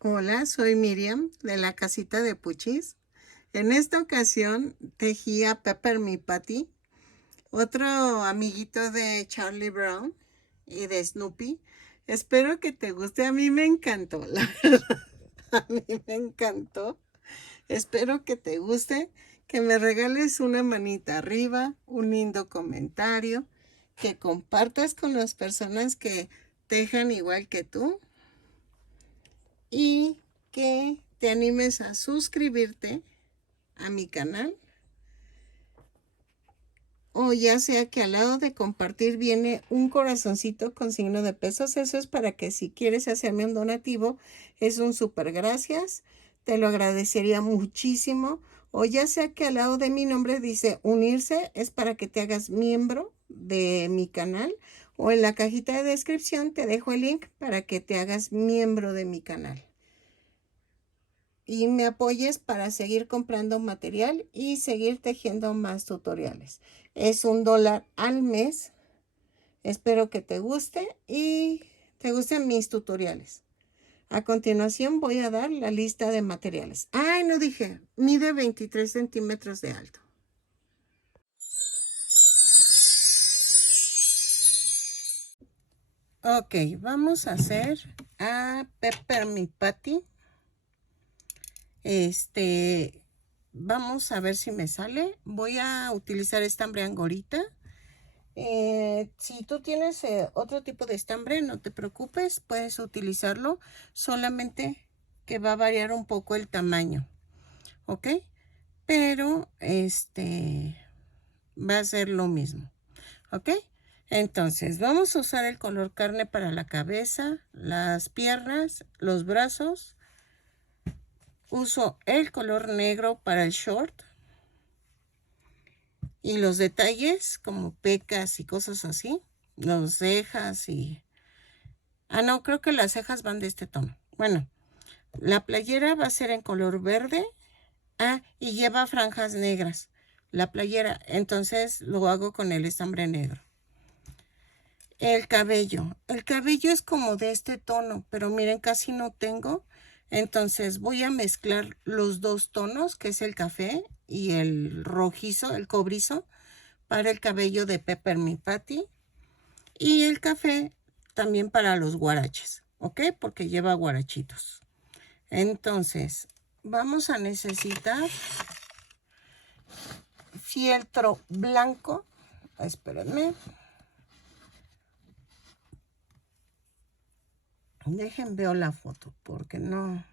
Hola, soy Miriam de la casita de Puchis. En esta ocasión tejí a Pepper Mi Patty, otro amiguito de Charlie Brown y de Snoopy. Espero que te guste. A mí me encantó, la verdad. A mí me encantó. Espero que te guste, que me regales una manita arriba, un lindo comentario, que compartas con las personas que tejan igual que tú y que te animes a suscribirte a mi canal, o ya sea que al lado de compartir viene un corazoncito con signo de pesos. Eso es para que si quieres hacerme un donativo, es un súper gracias, te lo agradecería muchísimo. O ya sea que al lado de mi nombre dice unirse, es para que te hagas miembro de mi canal, o en la cajita de descripción te dejo el link para que te hagas miembro de mi canal y me apoyes para seguir comprando material y seguir tejiendo más tutoriales. Es $1 al mes. Espero que te guste y te gusten mis tutoriales. A continuación voy a dar la lista de materiales. Ay, no dije, mide 23 centímetros de alto. Ok, vamos a hacer a Pepper Mi Patty. Vamos a ver si me sale. Voy a utilizar estambre angorita. Si tú tienes otro tipo de estambre, no te preocupes, puedes utilizarlo, solamente que va a variar un poco el tamaño, ¿ok? Pero va a ser lo mismo, ¿ok? Entonces, vamos a usar el color carne para la cabeza, las piernas, los brazos. Uso el color negro para el short. Y los detalles, como pecas y cosas así, las cejas y... Ah, no, creo que las cejas van de este tono. Bueno, la playera va a ser en color verde. Ah, y lleva franjas negras. La playera, entonces lo hago con el estambre negro. El cabello. El cabello es como de este tono, pero miren, casi no tengo. Entonces voy a mezclar los dos tonos, que es el café y el rojizo, el cobrizo, para el cabello de Pepper Mi Patty. Y el café también para los guaraches, ¿ok? Porque lleva guarachitos. Entonces, vamos a necesitar fieltro blanco. Espérenme. Dejen veo la foto porque no.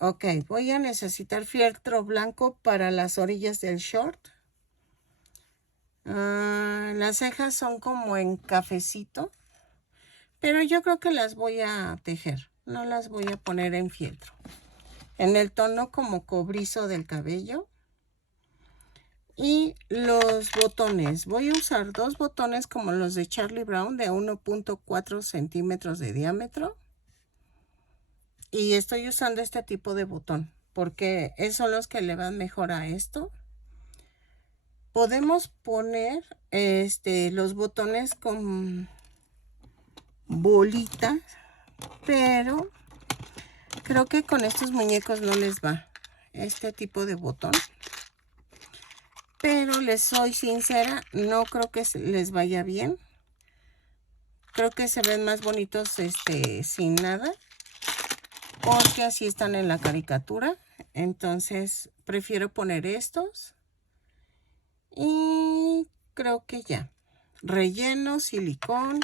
Ok, voy a necesitar fieltro blanco para las orillas del short. Las cejas son como en cafecito, pero yo creo que las voy a tejer. No las voy a poner en fieltro. En el tono como cobrizo del cabello. Y los botones, voy a usar dos botones como los de Charlie Brown de 1.4 centímetros de diámetro. Y estoy usando este tipo de botón porque son los que le van mejor a esto. Podemos poner los botones con bolitas, pero creo que con estos muñecos no les va este tipo de botón. Pero les soy sincera, no creo que les vaya bien. Creo que se ven más bonitos sin nada, porque así están en la caricatura. Entonces prefiero poner estos. Y creo que ya. Relleno, silicón.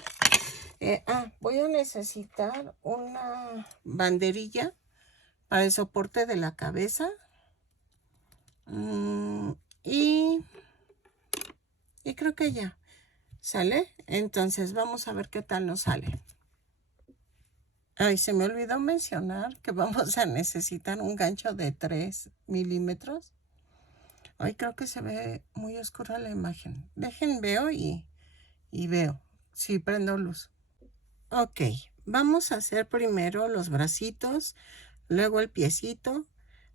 Voy a necesitar una banderilla para el soporte de la cabeza. Y creo que ya. ¿Sale? Entonces vamos a ver qué tal nos sale. Ay, se me olvidó mencionar que vamos a necesitar un gancho de 3 milímetros. Ay, creo que se ve muy oscura la imagen. Dejen, veo y veo. Sí, prendo luz. Ok, vamos a hacer primero los bracitos, luego el piecito,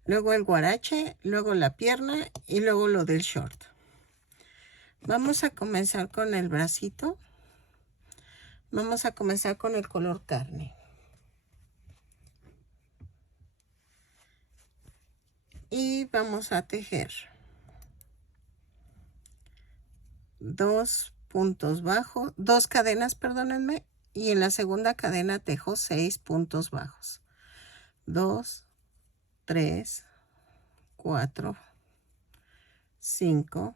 luego el guarache, luego la pierna y luego lo del short. Vamos a comenzar con el bracito. Vamos a comenzar con el color carne. y vamos a tejer 2 puntos bajos, 2 cadenas, perdónenme, y en la segunda cadena tejo 6 puntos bajos. 2, 3, 4, 5,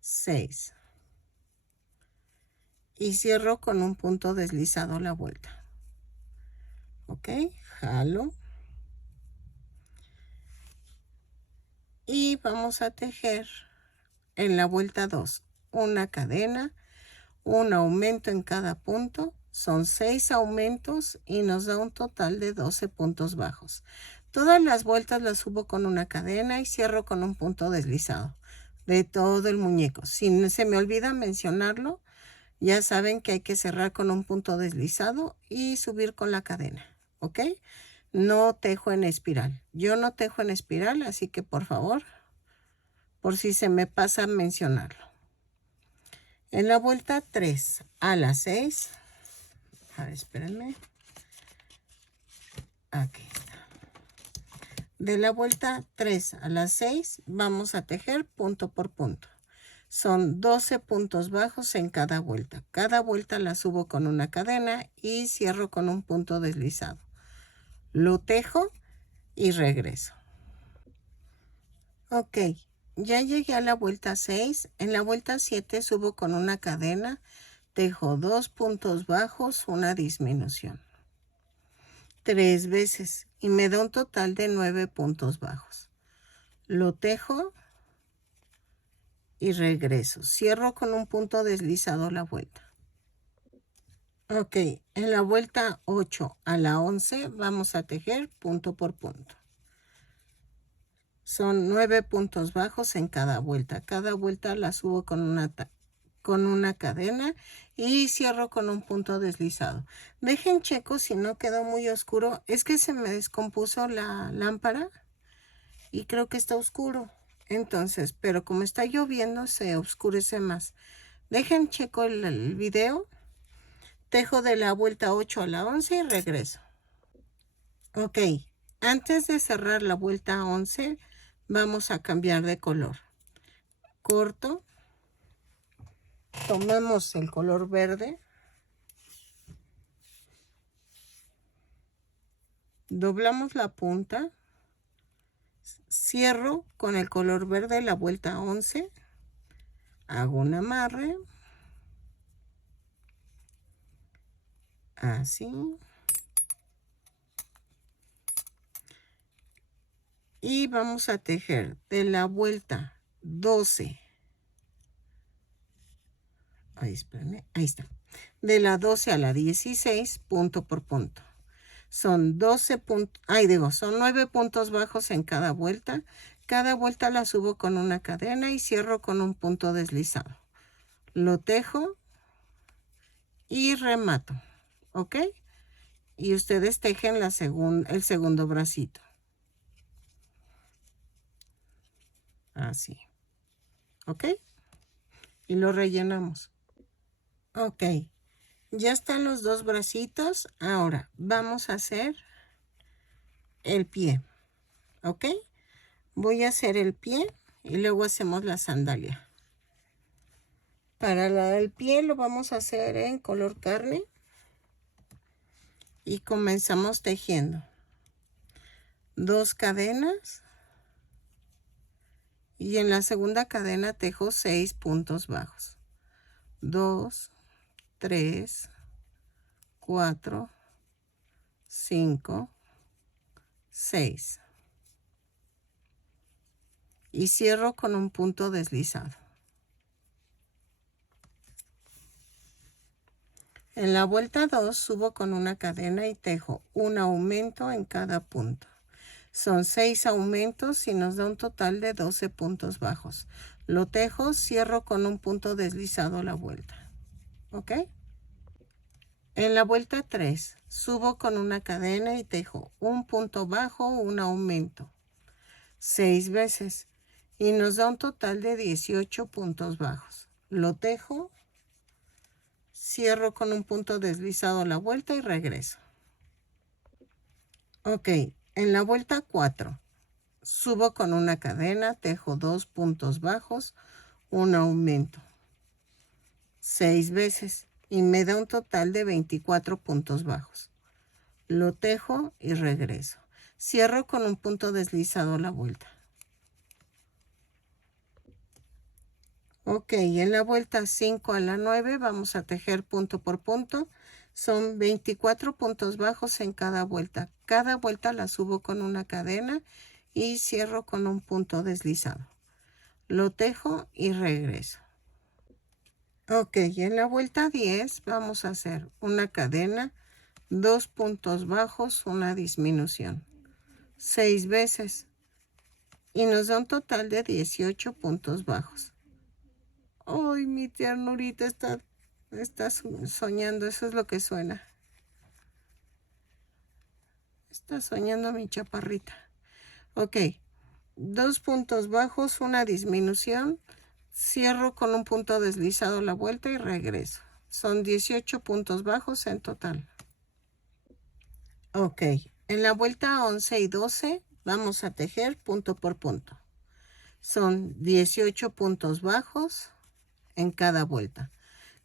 6. Y cierro con un punto deslizado la vuelta. Ok, jalo. Y vamos a tejer en la vuelta 2 una cadena, un aumento en cada punto. Son 6 aumentos y nos da un total de 12 puntos bajos. Todas las vueltas las subo con una cadena y cierro con un punto deslizado de todo el muñeco. Si se me olvida mencionarlo, ya saben que hay que cerrar con un punto deslizado y subir con la cadena, ¿ok? No tejo en espiral. Yo no tejo en espiral, así que por favor, por si se me pasa mencionarlo. En la vuelta 3 a la 6, a ver, espérenme. Aquí está. De la vuelta 3 a la 6 vamos a tejer punto por punto. Son 12 puntos bajos en cada vuelta. Cada vuelta la subo con una cadena y cierro con un punto deslizado. Lo tejo y regreso. Ok, ya llegué a la vuelta 6. En la vuelta 7 subo con una cadena, tejo 2 puntos bajos, una disminución. 3 veces y me da un total de 9 puntos bajos. Lo tejo y regreso. Cierro con un punto deslizado la vuelta. Ok, en la vuelta 8 a la 11 vamos a tejer punto por punto. Son 9 puntos bajos en cada vuelta. Cada vuelta la subo con una cadena y cierro con un punto deslizado. Dejen checo si no quedó muy oscuro. Es que se me descompuso la lámpara y creo que está oscuro. Entonces, pero como está lloviendo se oscurece más. Dejen checo el video. Tejo de la vuelta 8 a la 11 y regreso. Ok, antes de cerrar la vuelta 11, vamos a cambiar de color. Corto. Tomamos el color verde. Doblamos la punta. Cierro con el color verde la vuelta 11. Hago un amarre. Así. Y vamos a tejer de la vuelta 12. Ahí, espérenme. Ahí está. De la 12 a la 16, punto por punto. Son 12 puntos, son 9 puntos bajos en cada vuelta. Cada vuelta la subo con una cadena y cierro con un punto deslizado. Lo tejo y remato, ¿ok? Y ustedes tejen el segundo bracito. Así, ¿ok? Y lo rellenamos. Ok, ya están los dos bracitos. Ahora vamos a hacer el pie, ¿ok? Voy a hacer el pie y luego hacemos la sandalia. Para el pie lo vamos a hacer en color carne. Y comenzamos tejiendo 2 cadenas. Y en la segunda cadena tejo 6 puntos bajos. 2, 3, 4, 5, 6. Y cierro con un punto deslizado. En la vuelta 2 subo con una cadena y tejo un aumento en cada punto. Son 6 aumentos y nos da un total de 12 puntos bajos. Lo tejo, cierro con un punto deslizado la vuelta. ¿Ok? En la vuelta 3 subo con una cadena y tejo un punto bajo, un aumento. 6 veces y nos da un total de 18 puntos bajos. Lo tejo, cierro con un punto deslizado la vuelta y regreso. Ok, en la vuelta 4 subo con una cadena, tejo 2 puntos bajos, un aumento 6 veces y me da un total de 24 puntos bajos. Lo tejo y regreso. Cierro con un punto deslizado la vuelta. Ok, en la vuelta 5 a la 9 vamos a tejer punto por punto. Son 24 puntos bajos en cada vuelta. Cada vuelta la subo con una cadena y cierro con un punto deslizado. Lo tejo y regreso. Ok, en la vuelta 10 vamos a hacer una cadena, 2 puntos bajos, una disminución, 6 veces y nos da un total de 18 puntos bajos. ¡Ay, mi ternurita está soñando! Eso es lo que suena. Está soñando mi chaparrita. Ok, 2 puntos bajos, una disminución. Cierro con un punto deslizado la vuelta y regreso. Son 18 puntos bajos en total. Ok, en la vuelta 11 y 12 vamos a tejer punto por punto. Son 18 puntos bajos en cada vuelta.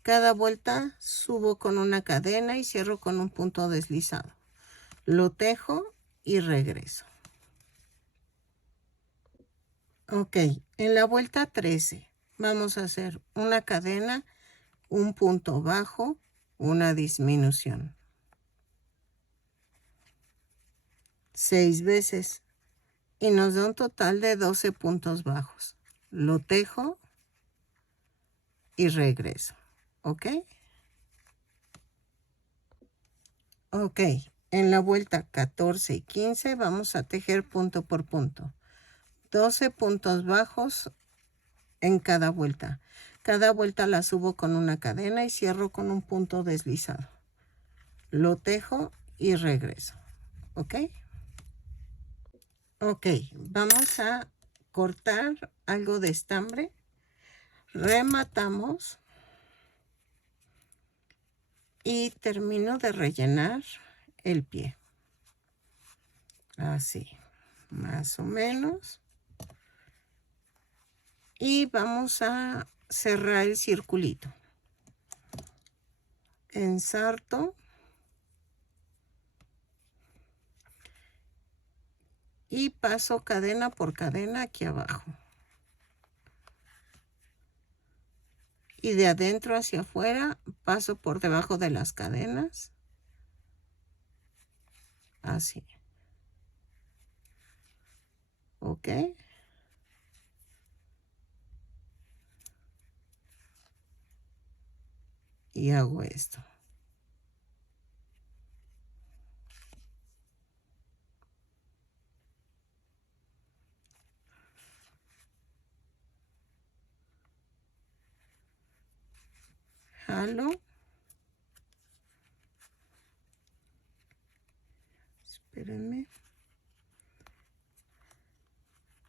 Cada vuelta subo con una cadena y cierro con un punto deslizado. Lo tejo y regreso. Ok, en la vuelta 13 vamos a hacer una cadena, un punto bajo, una disminución. 6 veces y nos da un total de 12 puntos bajos. Lo tejo y regreso. ¿Ok? Ok, en la vuelta 14 y 15 vamos a tejer punto por punto. 12 puntos bajos en cada vuelta. Cada vuelta la subo con una cadena y cierro con un punto deslizado. Lo tejo y regreso. ¿Ok? Ok, vamos a cortar algo de estambre. Rematamos. Y termino de rellenar el pie. Así, más o menos. Y vamos a cerrar el circulito. Ensarto. Y paso cadena por cadena aquí abajo. Y de adentro hacia afuera paso por debajo de las cadenas. Así. ¿Ok? Y hago esto. Jalo. Espérenme.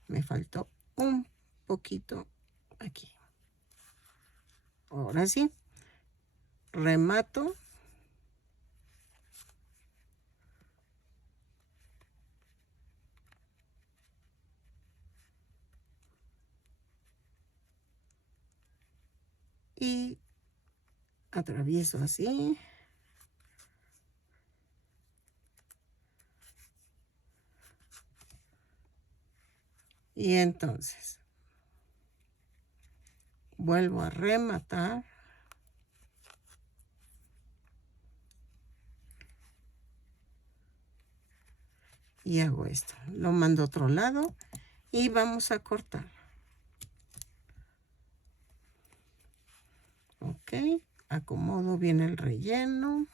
Me faltó un poquito aquí. Ahora sí. Remato. Y atravieso así. Y entonces vuelvo a rematar. Y hago esto. Lo mando a otro lado y vamos a cortar. Ok, acomodo bien el relleno.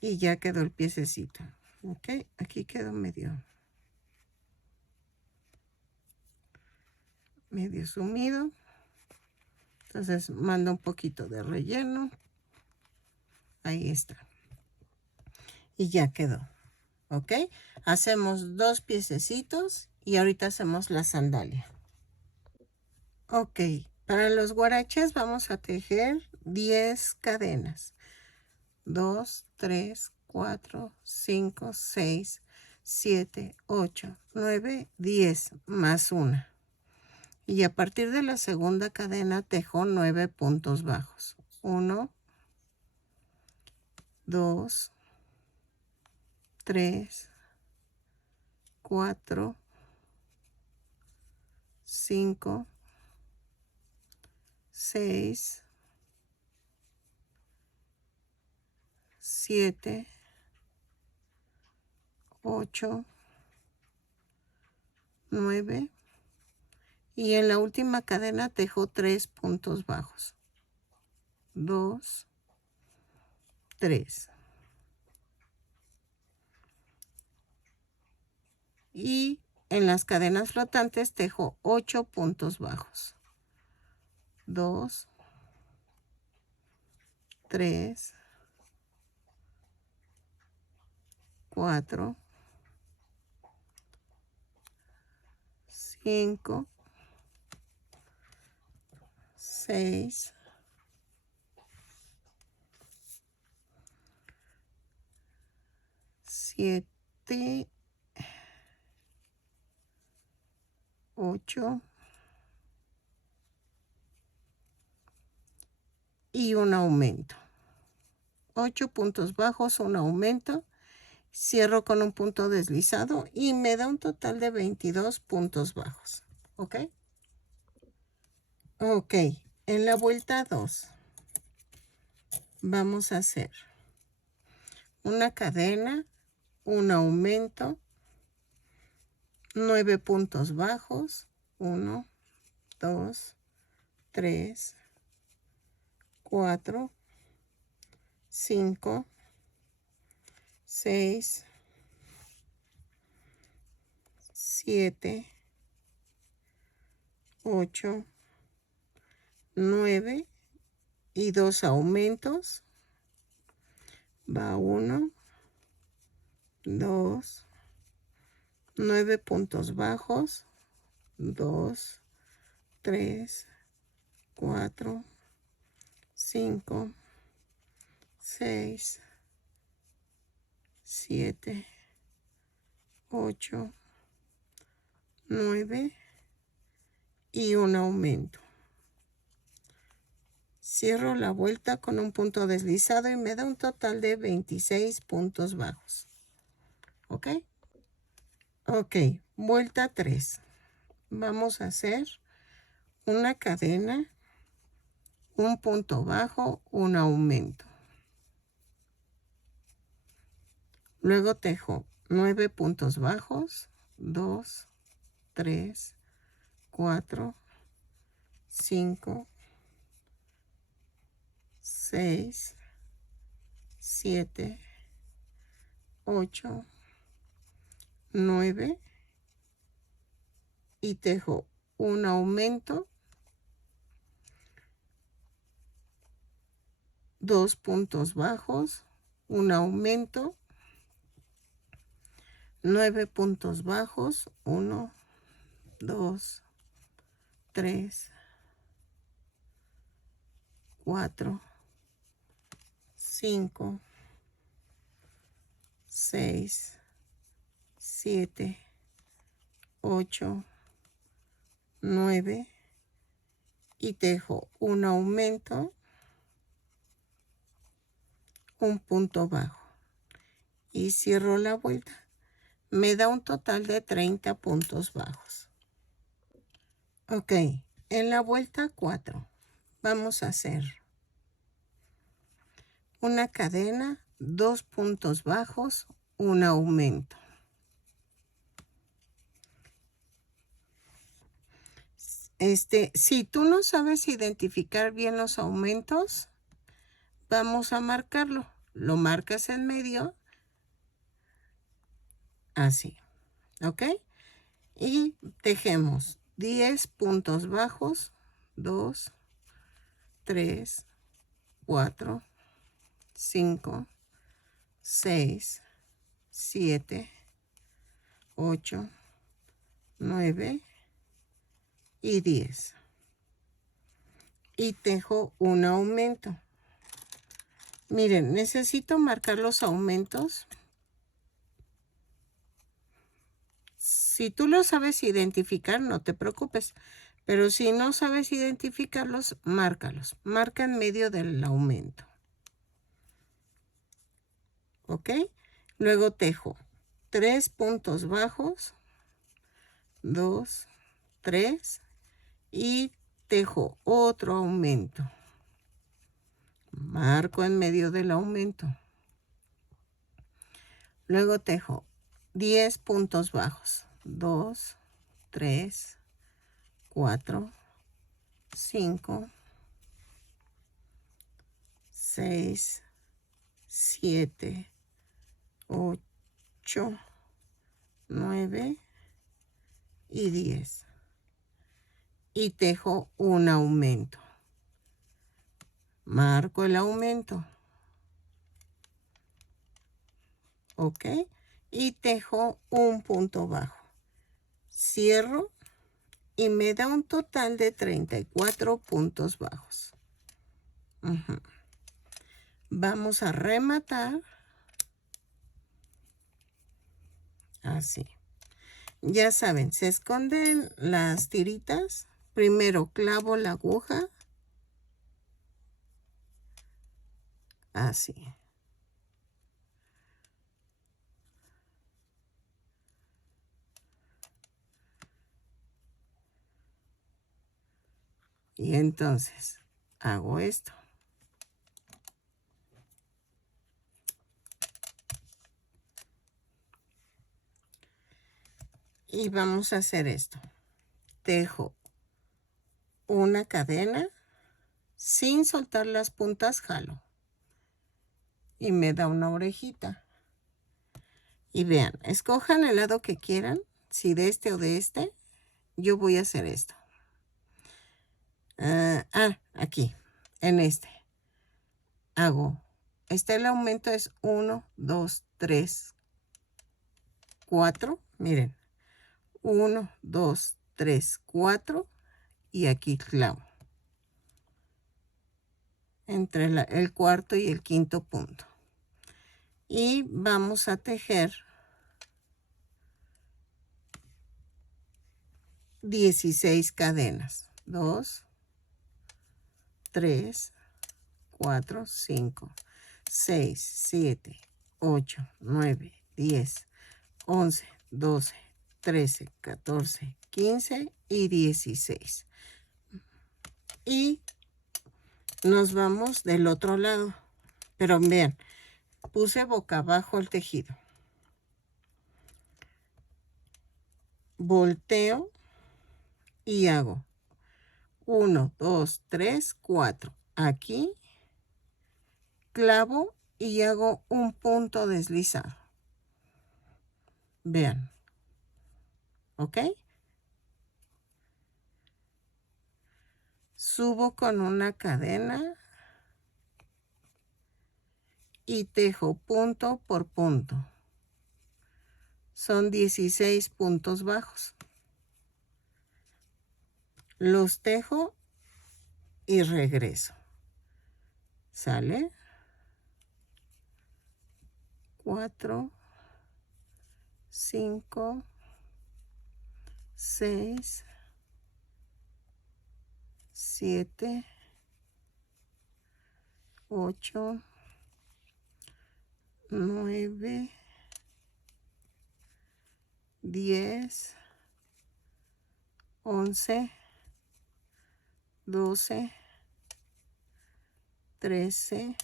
Y ya quedó el piececito. Ok, aquí quedó medio sumido. Entonces mando un poquito de relleno. Ahí está. Y ya quedó. Ok, hacemos 2 piececitos y ahorita hacemos la sandalia. Ok, para los guaraches vamos a tejer 10 cadenas. 2, 3, 4, 5, 6, 7, 8, 9, 10 más una. Y a partir de la segunda cadena tejo 9 puntos bajos. 1, 2, 3, 4, 5, 6, 7, 8, 9 y en la última cadena tejo 3 puntos bajos. 2, 3. Y en las cadenas flotantes tejo 8 puntos bajos. 2, 3, 4, 5, 6, 7, 8 y un aumento. 8 puntos bajos, un aumento. Cierro con un punto deslizado y me da un total de 22 puntos bajos. ¿Ok? Ok, en la vuelta 2 vamos a hacer una cadena, un aumento, 9 puntos bajos, 1, 2, 3, 4, 5, 6, 7, 8, 9 y 2 aumentos. Va 1, 2, 9 puntos bajos, 2, 3, 4, 5, 6, 7, 8, 9 y un aumento. Cierro la vuelta con un punto deslizado y me da un total de 26 puntos bajos. ¿Ok? Ok, vuelta 3. Vamos a hacer una cadena, un punto bajo, un aumento. Luego tejo 9 puntos bajos, 2, 3, 4, 5, 6, 7, 8, 9 y tejo un aumento, 2 puntos bajos, un aumento, 9 puntos bajos, 1, 2, 3, 4, 5, 6, 7, 8, 9 y tejo un aumento, un punto bajo y cierro la vuelta. Me da un total de 30 puntos bajos. Ok, en la vuelta 4 vamos a hacer una cadena, 2 puntos bajos, un aumento. Si tú no sabes identificar bien los aumentos, vamos a marcarlo. Lo marcas en medio, así, ¿ok? Y tejemos 10 puntos bajos, 2, 3, 4, 5, 6, 7, 8, 9 y 10. Y tejo un aumento. Miren, necesito marcar los aumentos Si tú lo sabes identificar, no te preocupes. Pero si no sabes identificarlos, márcalos. Marca en medio del aumento. ¿Ok? Luego tejo 3 puntos bajos, 2, 3 y tejo otro aumento. Marco en medio del aumento. Luego tejo 10 puntos bajos, 2, 3, 4, 5, 6, 7, 8, 9 y 10. Y tejo un aumento. Marco el aumento. ¿Ok? Y tejo un punto bajo. Cierro y me da un total de 34 puntos bajos. Vamos a rematar. Así. Ya saben, se esconden las tiritas. Primero clavo la aguja. Así. Y entonces hago esto. Y vamos a hacer esto. Tejo una cadena. Sin soltar las puntas, jalo. Y me da una orejita. Y vean, escojan el lado que quieran. Si de este o de este. Yo voy a hacer esto. Aquí. En este. Hago. El aumento es 1, 2, 3, 4. Miren. 1, 2, 3, 4. Y aquí clavo. Entre el cuarto y el quinto punto. Y vamos a tejer 16 cadenas. 2, 3, 4, 5, 6, 7, 8, 9, 10, 11, 12, 13, 14, 15 y 16. Y nos vamos del otro lado. Pero vean, puse boca abajo el tejido. Volteo y hago 1, 2, 3, 4. Aquí clavo y hago un punto deslizado. Vean. ¿Ok? Subo con una cadena y tejo punto por punto. Son 16 puntos bajos. Los tejo y regreso. ¿Sale? 4, 5, 6, 7, 8, 9, 10, 11, 12, 13,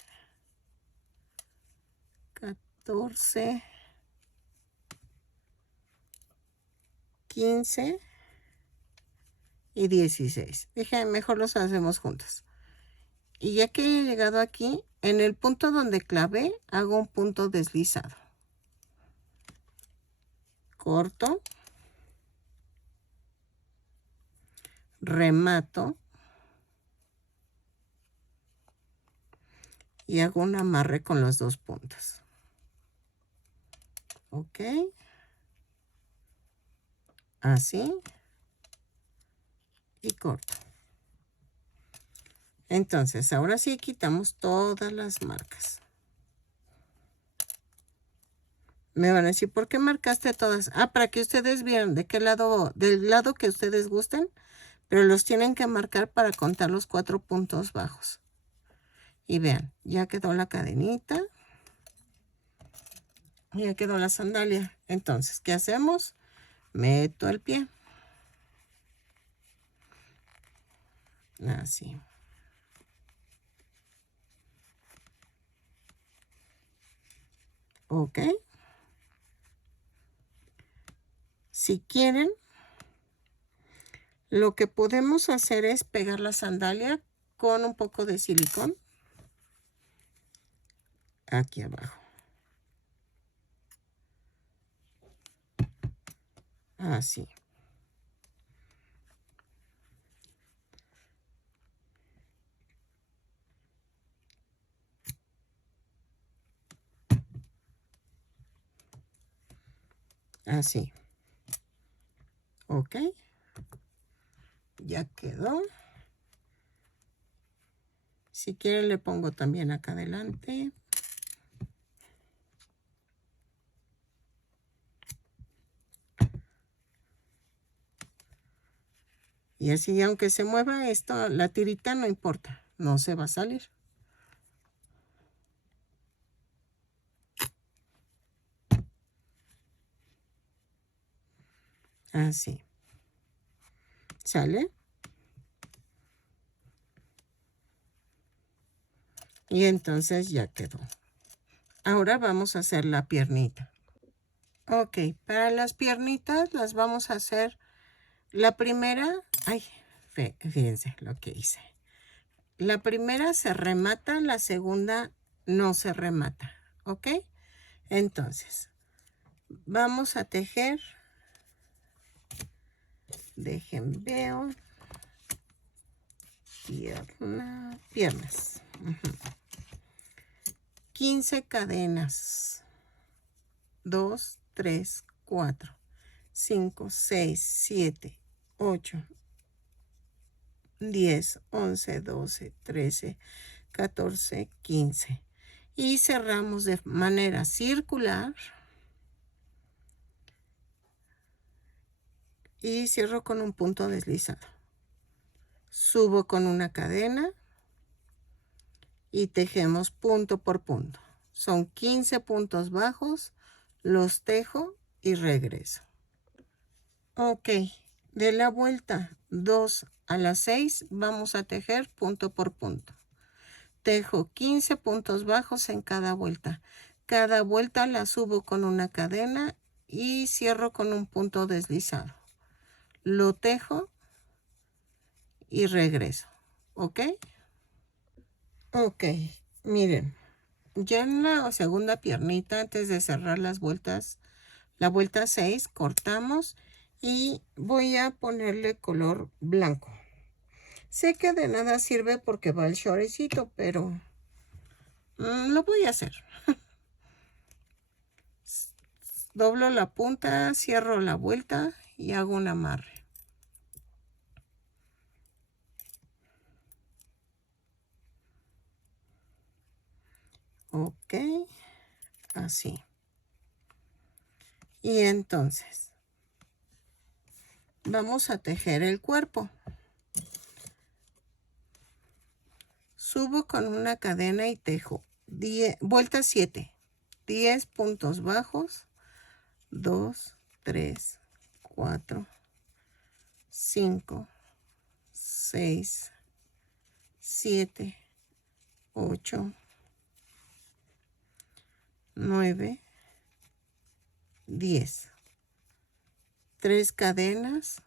14, 15 y 16. Dije, mejor los hacemos juntos. Y ya que he llegado aquí, en el punto donde clavé, hago un punto deslizado. Corto. Remato. Y hago un amarre con los dos puntos. Ok. Así. Y corto. Entonces, ahora sí quitamos todas las marcas. Me van a decir, ¿por qué marcaste todas? Ah, para que ustedes vean de qué lado, del lado que ustedes gusten, pero los tienen que marcar para contar los 4 puntos bajos. Y vean, ya quedó la cadenita. Ya quedó la sandalia. Entonces, ¿qué hacemos? Meto el pie. Así. Ok. Si quieren, lo que podemos hacer es pegar la sandalia con un poco de silicón aquí abajo. Así. Así. Ok. Ya quedó. Si quieren le pongo también acá adelante. Y así, aunque se mueva esto, la tirita no importa. No se va a salir. Así. ¿Sale? Y entonces ya quedó. Ahora vamos a hacer la piernita. Ok, para las piernitas las vamos a hacer. La primera, ay, fíjense lo que hice. La primera se remata, la segunda no se remata, ¿ok? Entonces, vamos a tejer. Dejen veo. Piernas. 15 cadenas. 2, 3, 4, 5, 6, 7, 8, 10, 11, 12, 13, 14, 15. Y cerramos de manera circular. Y cierro con un punto deslizado. Subo con una cadena y tejemos punto por punto. Son 15 puntos bajos, los tejo y regreso. Ok, de la vuelta 2 a las 6 vamos a tejer punto por punto. Tejo 15 puntos bajos en cada vuelta. Cada vuelta la subo con una cadena y cierro con un punto deslizado. Lo tejo y regreso. ¿Ok? Ok, miren. Ya en la segunda piernita, antes de cerrar las vueltas, la vuelta 6, cortamos y voy a ponerle color blanco. Sé que de nada sirve porque va el shortcito, pero lo voy a hacer. Doblo la punta, cierro la vuelta y hago un amarre. Ok, así. Y entonces, vamos a tejer el cuerpo. Subo con una cadena y tejo 10, vuelta 7, 10 puntos bajos, 2, 3, 4, 5, 6, 7, 8, 9, 10. 3 cadenas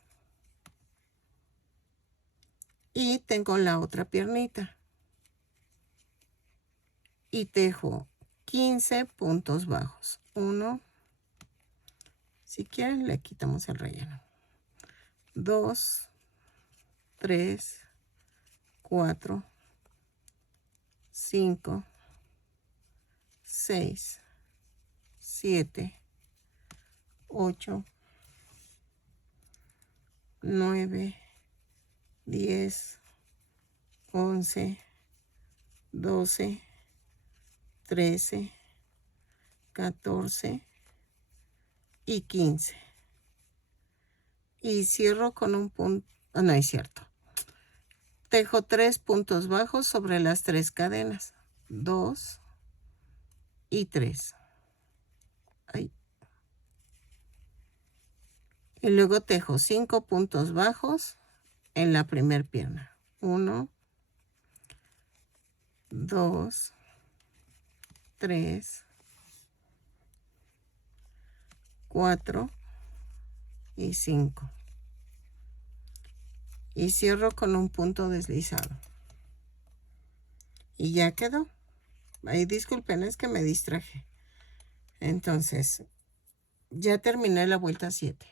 y tengo la otra piernita. Y tejo 15 puntos bajos. 1, si quieren le quitamos el relleno. 2, 3, 4, 5, 6, 7, 8, 9, 10, 11, 12, 13, 14, y 15. Y cierro con un punto, no es cierto. Tejo 3 puntos bajos sobre las 3 cadenas, 2 y 3. Ahí. Y luego tejo 5 puntos bajos en la primera pierna. 1, 2, 3, 4 y 5. Y cierro con un punto deslizado. Y ya quedó. Ahí disculpen, es que me distraje. Entonces, ya terminé la vuelta 7.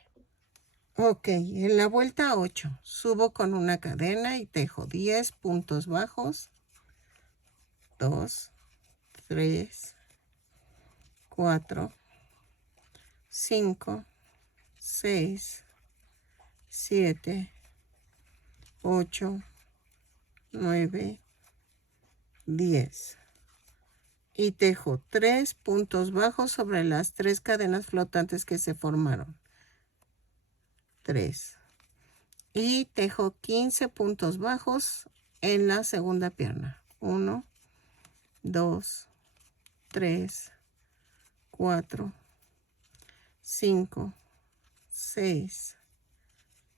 Ok, en la vuelta 8 subo con una cadena y tejo 10 puntos bajos. 2, 3, 4, 5, 6, 7, 8, 9, 10. Y tejo 3 puntos bajos sobre las 3 cadenas flotantes que se formaron. 3. Y tejo 15 puntos bajos en la segunda pierna. 1, 2, 3, 4, 5, 6,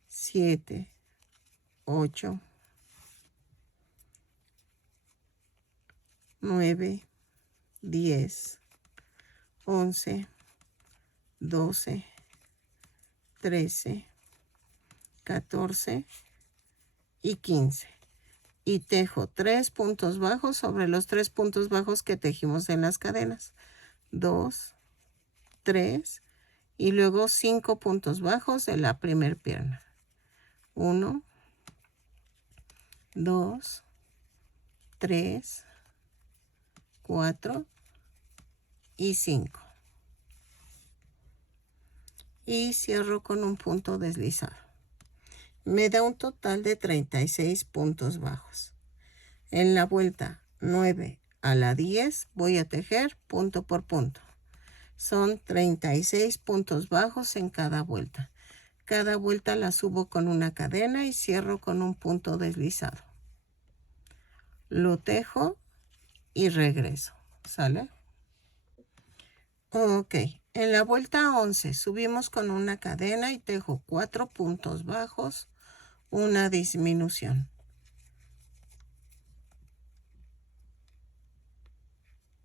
7, 8, 9, 10, 11, 12, 13, 14 y 15. Y tejo 3 puntos bajos sobre los 3 puntos bajos que tejimos en las cadenas. 2, 3 y luego 5 puntos bajos en la primera pierna. 1, 2, 3, 4 y 5. Y cierro con un punto deslizado. Me da un total de 36 puntos bajos. En la vuelta 9 a la 10 voy a tejer punto por punto. Son 36 puntos bajos en cada vuelta. Cada vuelta la subo con una cadena y cierro con un punto deslizado. Lo tejo y regreso. ¿Sale? Ok. En la vuelta 11 subimos con una cadena y tejo 4 puntos bajos, una disminución.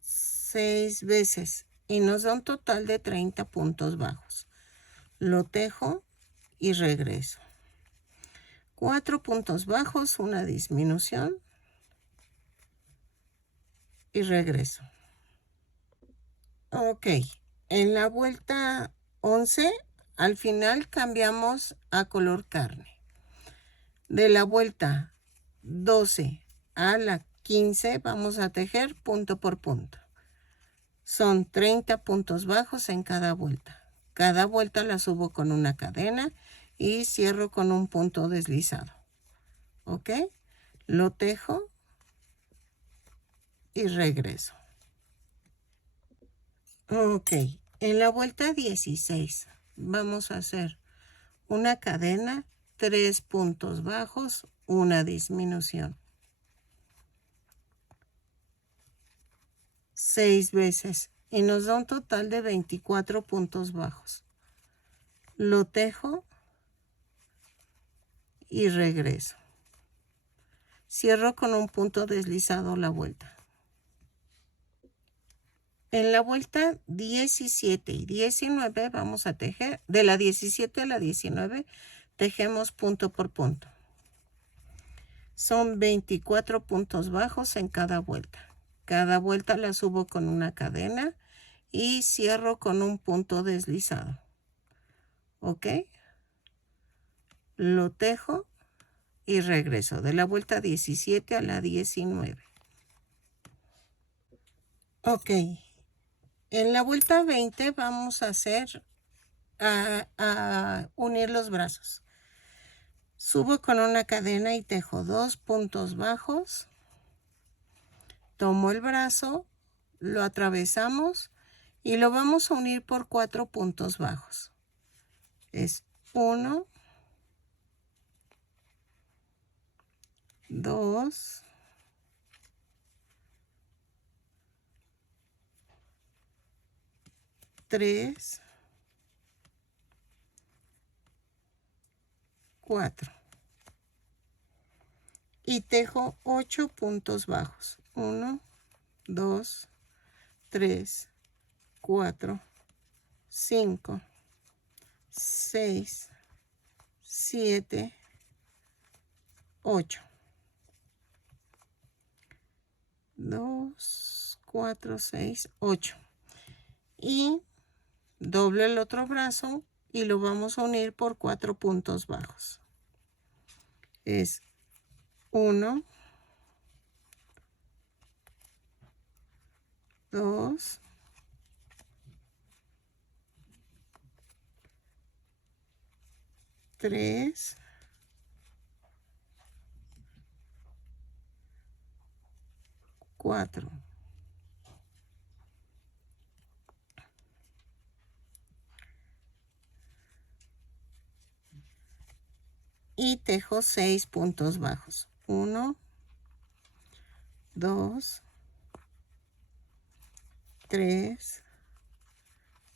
6 veces y nos da un total de 30 puntos bajos. Lo tejo y regreso. 4 puntos bajos, una disminución y regreso. Ok, en la vuelta 11 al final cambiamos a color carne. De la vuelta 12 a la 15 vamos a tejer punto por punto. Son 30 puntos bajos en cada vuelta. Cada vuelta la subo con una cadena y cierro con un punto deslizado. ¿Ok? Lo tejo y regreso. Ok, en la vuelta 16 vamos a hacer una cadena, 3 puntos bajos, una disminución. 6 veces y nos da un total de 24 puntos bajos. Lo tejo y regreso. Cierro con un punto deslizado la vuelta. En la vuelta 17 y 19 vamos a tejer, de la 17 a la 19 tejemos punto por punto. Son 24 puntos bajos en cada vuelta. Cada vuelta la subo con una cadena y cierro con un punto deslizado. ¿Ok? Lo tejo y regreso de la vuelta 17 a la 19. Ok. En la vuelta 20 vamos a hacer, a unir los brazos. Subo con una cadena y tejo 2 puntos bajos. Tomo el brazo, lo atravesamos y lo vamos a unir por 4 puntos bajos. Es 1, 2, 3, 4. Y tejo 8 puntos bajos. 1, 2, 3, 4, 5, 6, 7, 8. 2, 4, 6, 8. Y doble el otro brazo y lo vamos a unir por 4 puntos bajos. Es 1, 2, 3, 4. Y tejo 6 puntos bajos. 1, 2, 3,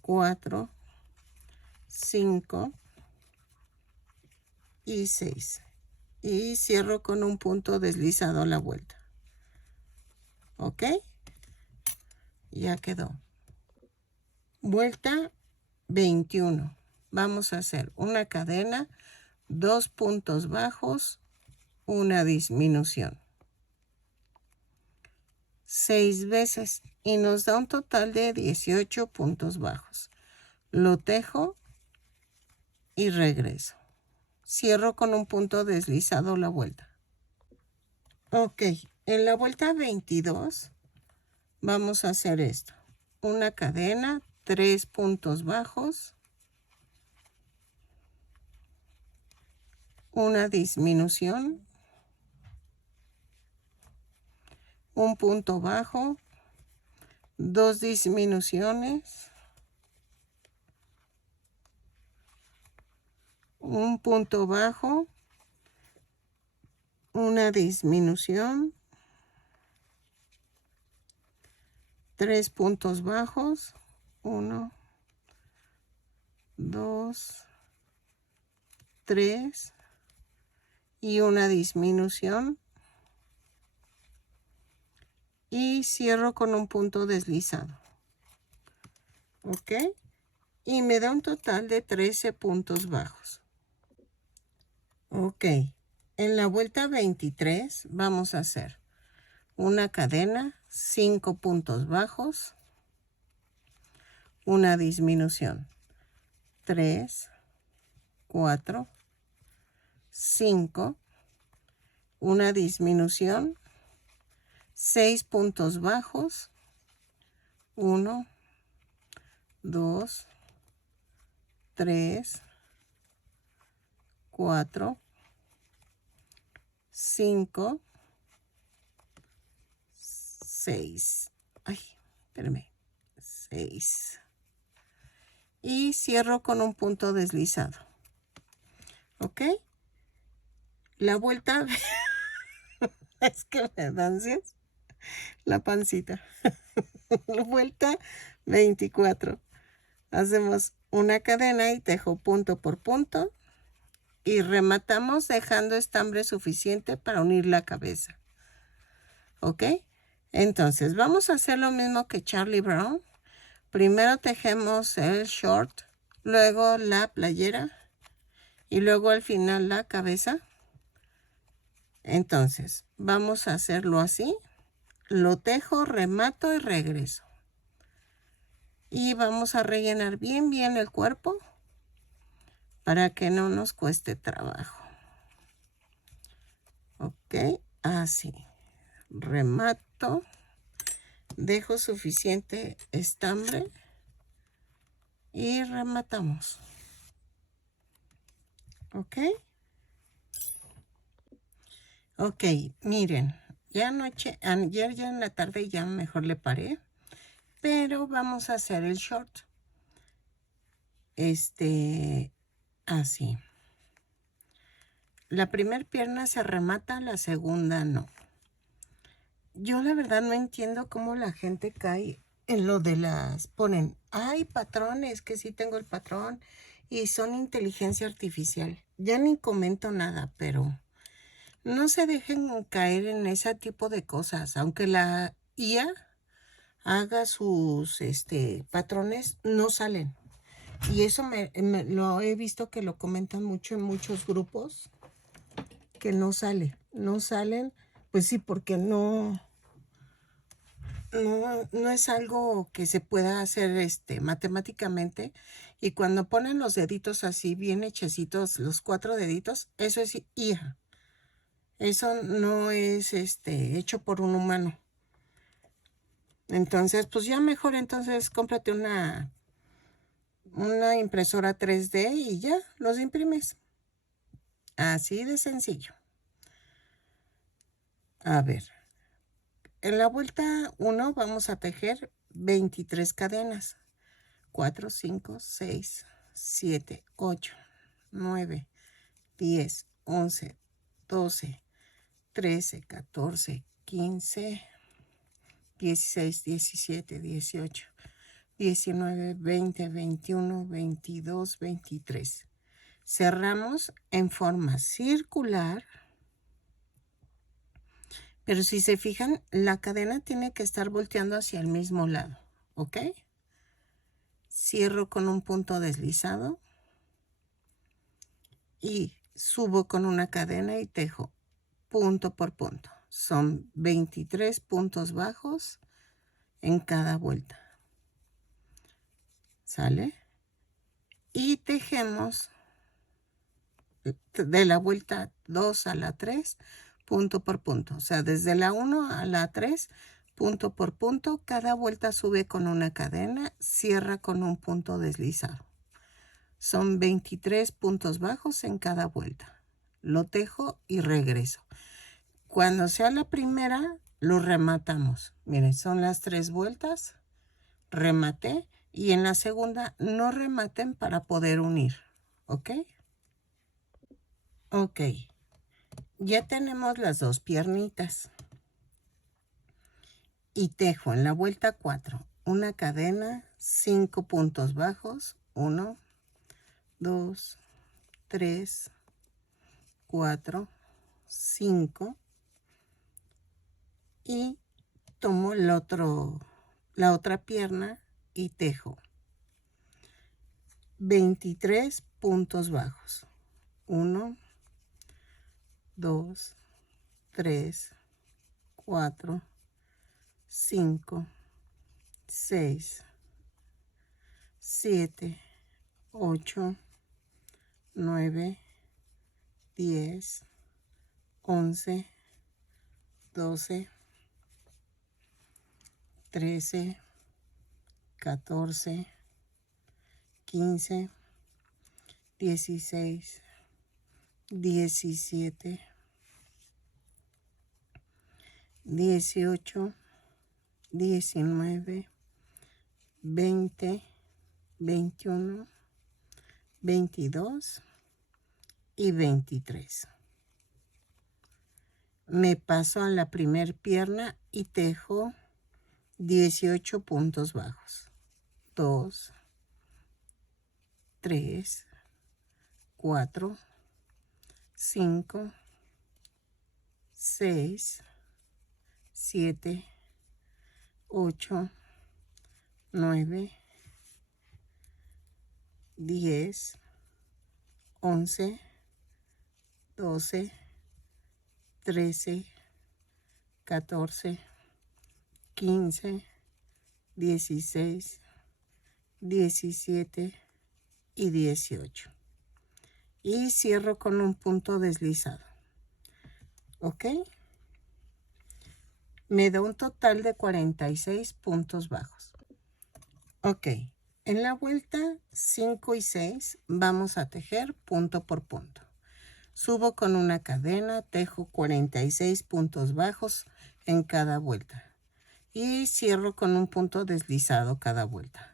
4, 5 y 6. Y cierro con un punto deslizado a la vuelta. ¿Ok? Ya quedó. Vuelta 21. Vamos a hacer una cadena, 2 puntos bajos, una disminución. 6 veces y nos da un total de 18 puntos bajos. Lo tejo y regreso. Cierro con un punto deslizado la vuelta. Ok, en la vuelta 22 vamos a hacer esto. Una cadena, 3 puntos bajos, una disminución, un punto bajo, 2 disminuciones, un punto bajo, una disminución, 3 puntos bajos, 1, 2, 3 y una disminución. Y cierro con un punto deslizado. ¿Ok? Y me da un total de 13 puntos bajos. Ok. En la vuelta 23 vamos a hacer una cadena, 5 puntos bajos, una disminución. 3, 4, 5, una disminución. 6 puntos bajos, 1, 2, 3, 4, 5, 6. Ay, espérame. 6. Y cierro con un punto deslizado. ¿Ok? La vuelta... es que me da ansias. La pancita. La vuelta 24. Hacemos una cadena y tejo punto por punto. Y rematamos dejando estambre suficiente para unir la cabeza. ¿Ok? Entonces, vamos a hacer lo mismo que Charlie Brown. Primero tejemos el short, luego la playera y luego al final la cabeza. Entonces, vamos a hacerlo así. Lo tejo, remato y regreso. Y vamos a rellenar bien el cuerpo para que no nos cueste trabajo. Ok, así. Remato. Dejo suficiente estambre y rematamos. ¿Ok? Ok, miren, ya anoche, ayer ya en la tarde ya mejor le paré. pero vamos a hacer el short. Así. La primera pierna se remata, la segunda no. Yo la verdad no entiendo cómo la gente cae en lo de ponen, hay patrones, que sí tengo el patrón, y son inteligencia artificial. Ya ni comento nada, pero no se dejen caer en ese tipo de cosas. Aunque la IA haga sus patrones, no salen. Y eso lo he visto que lo comentan mucho en muchos grupos, que no salen, pues sí, porque no es algo que se pueda hacer matemáticamente. Y cuando ponen los deditos así bien hechecitos, los 4 deditos, eso es IA. Eso no es hecho por un humano. Entonces, pues ya mejor entonces cómprate una impresora 3D y ya los imprimes. Así de sencillo. A ver, en la vuelta 1 vamos a tejer 23 cadenas. 4, 5, 6, 7, 8, 9, 10, 11, 12, 13, 14, 15, 16, 17, 18, 19, 20, 21, 22, 23. Cerramos en forma circular, pero si se fijan, la cadena tiene que estar volteando hacia el mismo lado, ¿ok? Cierro con un punto deslizado y subo con una cadena y tejo punto por punto. Son 23 puntos bajos en cada vuelta. ¿Sale? Y tejemos de la vuelta 2 a la 3, punto por punto. O sea, desde la 1 a la 3, punto por punto. Cada vuelta sube con una cadena, cierra con un punto deslizado. Son 23 puntos bajos en cada vuelta. Lo tejo y regreso. Cuando sea la primera, lo rematamos. Miren, son las 3 vueltas. Rematé. Y en la segunda, no rematen para poder unir. ¿Ok? Ok. Ya tenemos las 2 piernitas. Y tejo en la vuelta 4. Una cadena, 5 puntos bajos. 1, 2, 3, 4, 5. Y tomo la otra pierna y tejo 23 puntos bajos. 1, 2, 3, 4, 5, 6, 7, 8, 9, 10, 11, 12, 13, 14, 15, 16, 17, 18, 19, 20, 21, 22 y 23. Me paso a la primer pierna y tejo 18 puntos bajos. 2, 3, 4, 5, 6, 7, 8, 9, 10, 11, 12, 13, 14, 15, 16, 17 y 18. Y cierro con un punto deslizado. ¿Ok? Me da un total de 46 puntos bajos. Ok. En la vuelta 5 y 6 vamos a tejer punto por punto. Subo con una cadena, tejo 46 puntos bajos en cada vuelta. y cierro con un punto deslizado cada vuelta.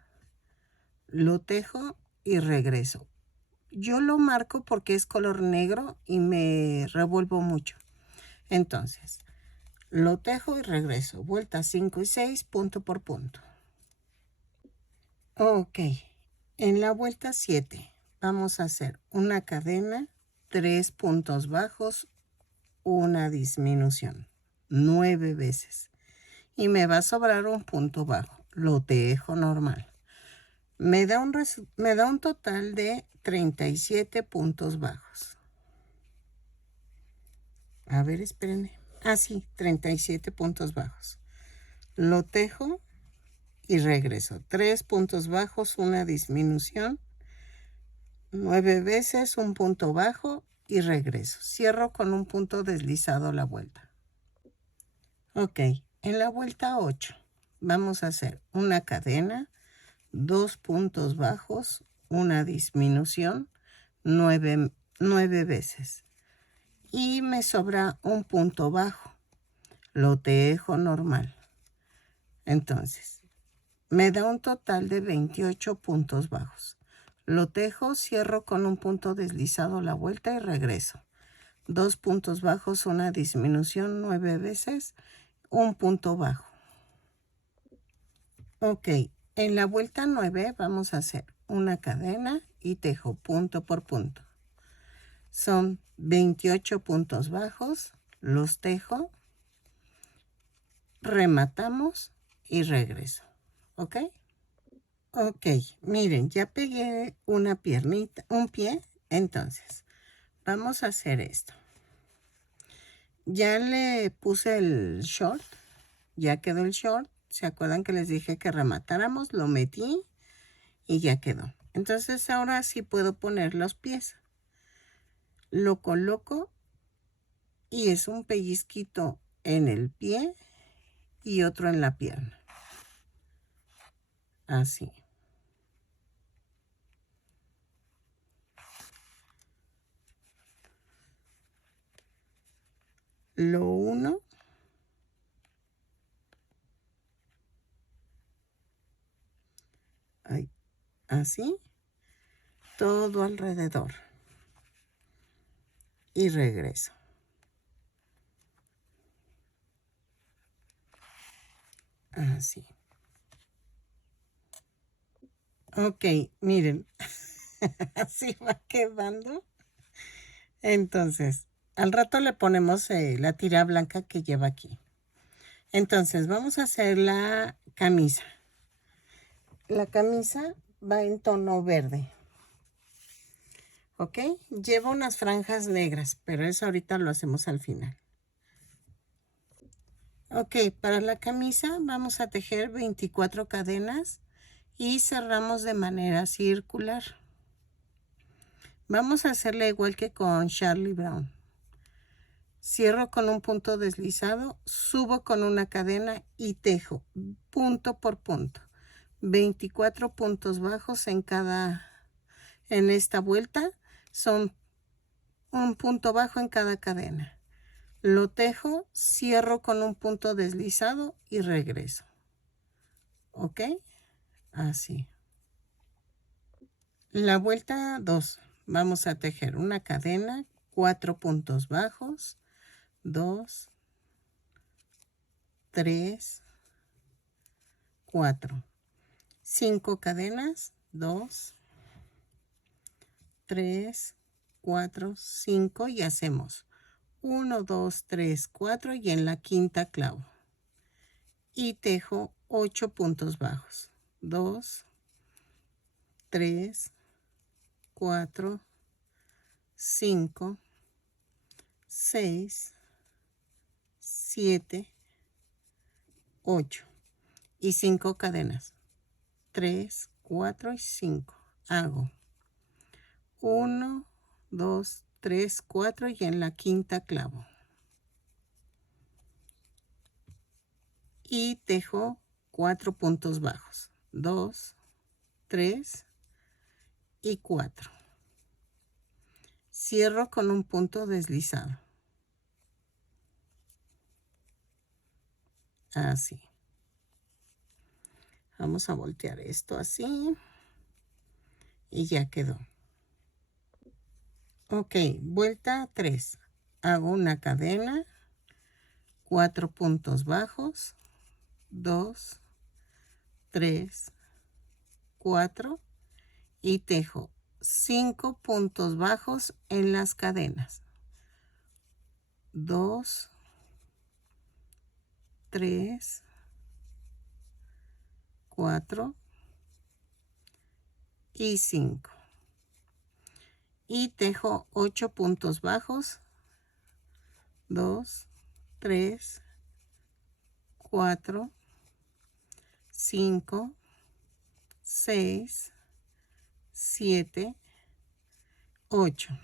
Lo tejo y regreso. Yo lo marco porque es color negro y me revuelvo mucho. Entonces, lo tejo y regreso. Vueltas 5 y 6, punto por punto. Ok, en la vuelta 7 vamos a hacer una cadena, 3 puntos bajos, una disminución, 9 veces. Y me va a sobrar un punto bajo. Lo tejo normal. Me da un total de 37 puntos bajos. A ver, espérenme. Ah, sí, 37 puntos bajos. Lo tejo y regreso. 3 puntos bajos, una disminución, 9 veces, un punto bajo y regreso. Cierro con un punto deslizado la vuelta. Ok, en la vuelta 8 vamos a hacer una cadena, 2 puntos bajos, una disminución, 9 veces. Y me sobra un punto bajo. Lo tejo normal. Entonces, me da un total de 28 puntos bajos. Lo tejo, cierro con un punto deslizado la vuelta y regreso. 2 puntos bajos, una disminución, 9 veces, un punto bajo. Ok, en la vuelta 9 vamos a hacer una cadena y tejo punto por punto. Son 28 puntos bajos, los tejo, rematamos y regreso. ¿Ok? Ok, miren, ya pegué una piernita, un pie. Entonces, vamos a hacer esto. Ya le puse el short, ya quedó el short. ¿Se acuerdan que les dije que rematáramos? Lo metí y ya quedó. Entonces, ahora sí puedo poner los pies. Lo coloco y es un pellizquito en el pie y otro en la pierna. Así. Lo uno. Ahí, así. Todo alrededor. Y regreso. Así. Ok, miren. Así va quedando. Entonces, al rato le ponemos la tira blanca que lleva aquí. Entonces, vamos a hacer la camisa. La camisa va en tono verde. ¿Ok? Lleva unas franjas negras, pero eso ahorita lo hacemos al final. Ok, para la camisa vamos a tejer 24 cadenas y cerramos de manera circular. Vamos a hacerle igual que con Charlie Brown. Cierro con un punto deslizado, subo con una cadena y tejo punto por punto. 24 puntos bajos en esta vuelta. Son un punto bajo en cada cadena. Lo tejo, cierro con un punto deslizado y regreso. ¿Ok? Así. La vuelta 2. Vamos a tejer una cadena, 4 puntos bajos, 2, 3, 4. 5 cadenas, 2, 3, 4, 5 y hacemos 1, 2, 3, 4 y en la quinta clavo. Y tejo 8 puntos bajos. 2, 3, 4, 5, 6, 7, 8 y 5 cadenas. 3, 4 y 5. Hago 1, 2, 3, 4 y en la quinta clavo. Y tejo 4 puntos bajos. 2, 3 y 4. Cierro con un punto deslizado. Así. Vamos a voltear esto así. Y ya quedó. Ok, vuelta 3. Hago una cadena, 4 puntos bajos, 2, 3, 4 y tejo 5 puntos bajos en las cadenas. 2, 3, 4 y 5. Y tejo 8 puntos bajos. 2, 3, 4, 5, 6, 7, 8.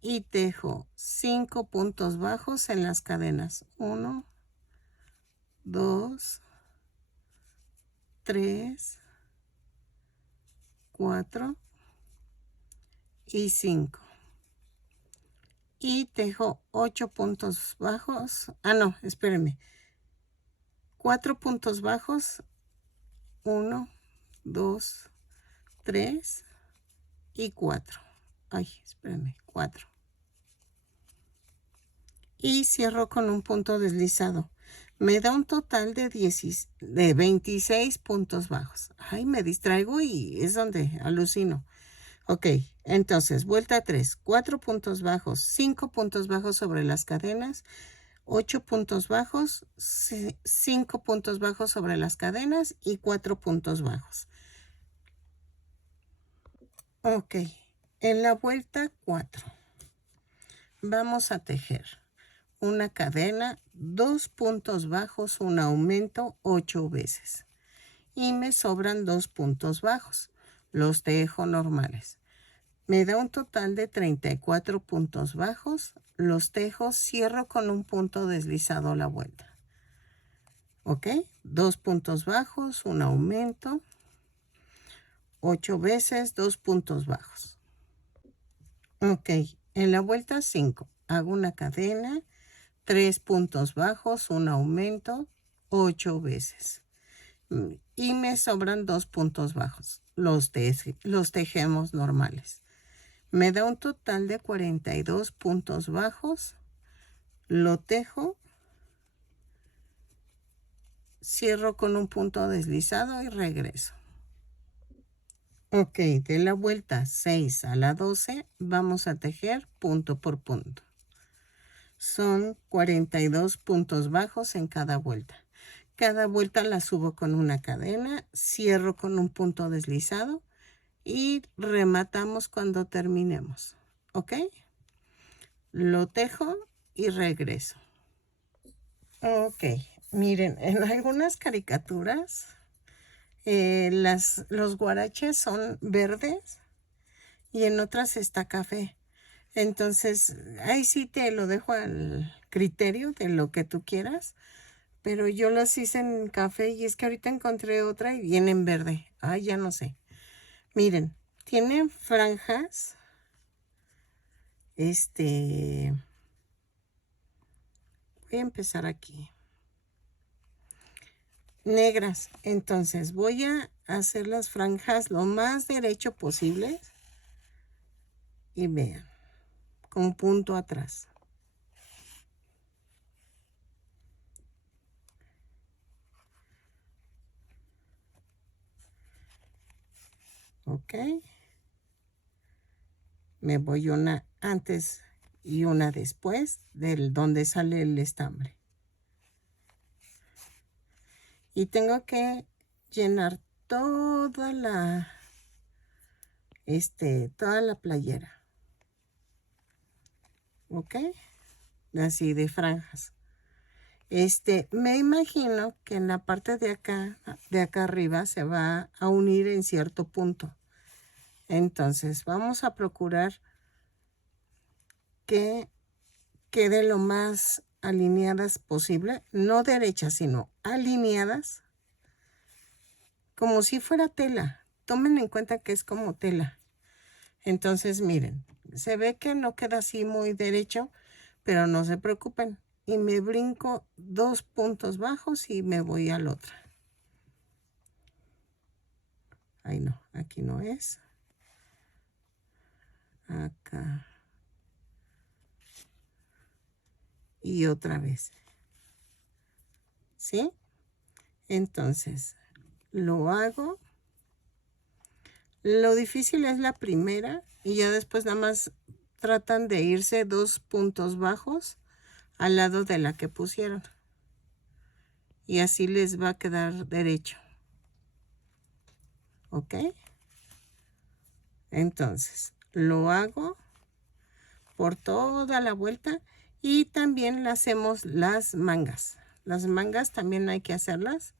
Y tejo 5 puntos bajos en las cadenas. 1, 2, 3, 4 y 5. Y tejo 8 puntos bajos. Ah, no, espérenme. 4 puntos bajos. 1, 2, 3 y 4. Ay, espérenme, 4. Y cierro con un punto deslizado. Me da un total de 26 puntos bajos. Ay, me distraigo y es donde alucino. Ok, entonces, vuelta 3. 4 puntos bajos, 5 puntos bajos sobre las cadenas, 8 puntos bajos, 5 puntos bajos sobre las cadenas y 4 puntos bajos. Ok, en la vuelta 4 vamos a tejer una cadena, 2 puntos bajos, un aumento 8 veces. Y me sobran 2 puntos bajos. Los tejo normales. Me da un total de 34 puntos bajos. Los tejo, cierro con un punto deslizado a la vuelta. ¿Ok? 2 puntos bajos, un aumento. 8 veces, 2 puntos bajos. Ok, en la vuelta 5 hago una cadena, 3 puntos bajos, un aumento, 8 veces. Y me sobran 2 puntos bajos. Los tejemos normales. Me da un total de 42 puntos bajos. Lo tejo. Cierro con un punto deslizado y regreso. Ok, de la vuelta 6 a la 12 vamos a tejer punto por punto. Son 42 puntos bajos en cada vuelta. Cada vuelta la subo con una cadena, cierro con un punto deslizado y rematamos cuando terminemos. ¿Ok? Lo tejo y regreso. Ok, miren, en algunas caricaturas los guaraches son verdes y en otras está café. Entonces, ahí sí te lo dejo al criterio de lo que tú quieras. Pero yo las hice en café y es que ahorita encontré otra y viene en verde. Ay, ya no sé. Miren, tienen franjas. Voy a empezar aquí. Negras. Entonces voy a hacer las franjas lo más derecho posible. Y vean, con punto atrás. Ok. Me voy una antes y una después del donde sale el estambre. Y tengo que llenar toda toda la playera. ¿Ok? Así de franjas. Me imagino que en la parte de acá arriba se va a unir en cierto punto. Entonces vamos a procurar que quede lo más alineadas posible, no derechas, sino alineadas, como si fuera tela. Tomen en cuenta que es como tela. Entonces, miren, se ve que no queda así muy derecho, pero no se preocupen. Y me brinco 2 puntos bajos y me voy al otro. Ay, no, aquí no es. Acá. Y otra vez. ¿Sí? Entonces, lo hago. Lo difícil es la primera y ya después nada más tratan de irse 2 puntos bajos al lado de la que pusieron. Y así les va a quedar derecho. ¿Ok? Entonces, lo hago por toda la vuelta y también le hacemos las mangas. Las mangas también hay que hacerlas,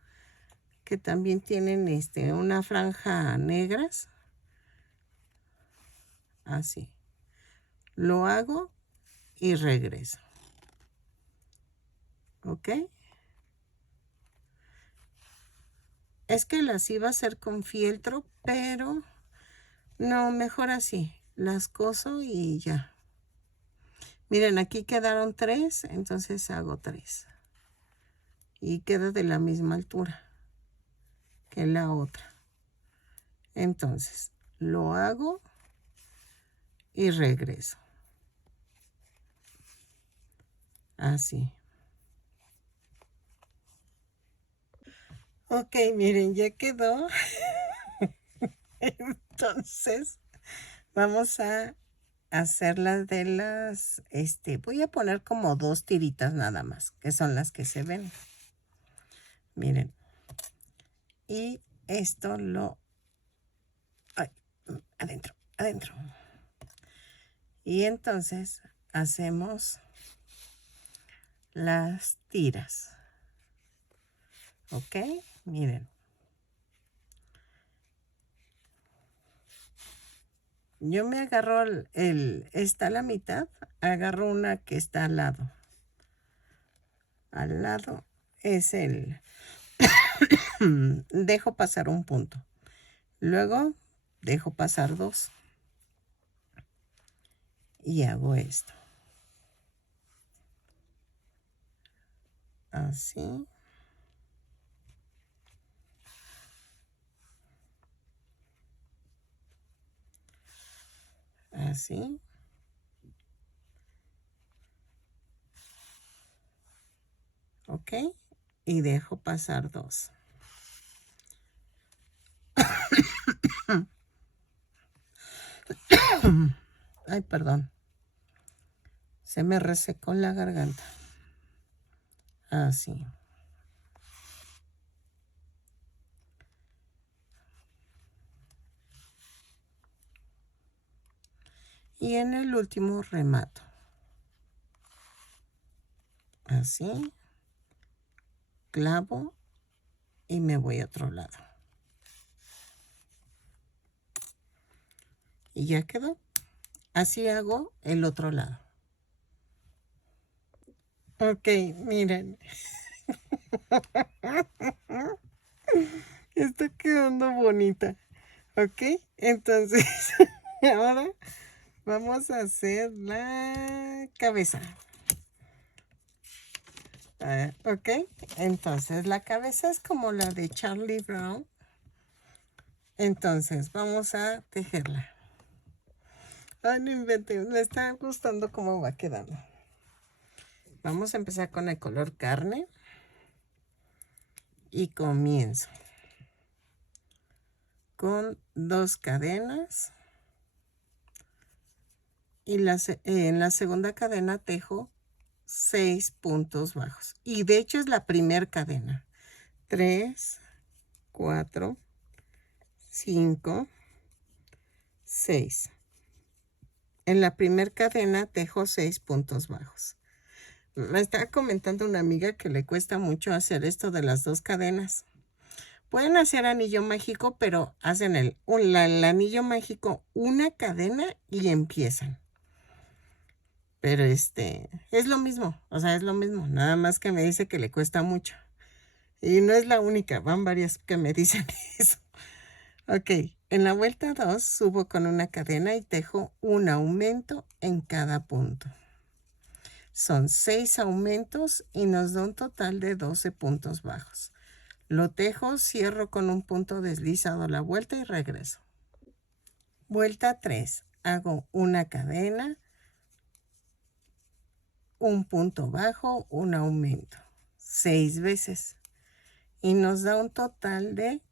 que también tienen una franja negras. Así. Lo hago y regreso. ¿Ok? Es que las iba a hacer con fieltro, pero no, mejor así. Las coso y ya. Miren, aquí quedaron 3, entonces hago 3. Y queda de la misma altura que la otra. Entonces, lo hago y regreso. Así. Ok, miren, ya quedó. Entonces, vamos a hacer las de las, voy a poner como 2 tiritas nada más, que son las que se ven. Miren. Y esto lo, ay, adentro, adentro. Y entonces hacemos las tiras. ¿Ok? Miren. Yo me agarro está a la mitad, agarro una que está al lado. Al lado es dejo pasar un punto. Luego dejo pasar 2. Y hago esto. Así. Así. ¿Ok? Y dejo pasar 2. Ay, perdón. Se me resecó la garganta. Así. Y en el último remato. Así. Clavo y me voy a otro lado. Y ya quedó. Así hago el otro lado. Ok, miren. Está quedando bonita. Ok, entonces ahora vamos a hacer la cabeza. Ok, entonces la cabeza es como la de Charlie Brown. Entonces vamos a tejerla. Ay, no inventen, me está gustando cómo va quedando. Vamos a empezar con el color carne. Y comienzo con 2 cadenas. Y en la segunda cadena tejo 6 puntos bajos. Y de hecho es la primera cadena. 3, 4, 5, 6. En la primera cadena tejo 6 puntos bajos. Me estaba comentando una amiga que le cuesta mucho hacer esto de las 2 cadenas. Pueden hacer anillo mágico, pero hacen el anillo mágico una cadena y empiezan. Pero es lo mismo, o sea, es lo mismo. Nada más que me dice que le cuesta mucho. Y no es la única, van varias que me dicen eso. Ok, en la vuelta 2 subo con una cadena y tejo un aumento en cada punto. Son 6 aumentos y nos da un total de 12 puntos bajos. Lo tejo, cierro con un punto deslizado a la vuelta y regreso. Vuelta 3. Hago una cadena, un punto bajo, un aumento. 6 veces. Y nos da un total de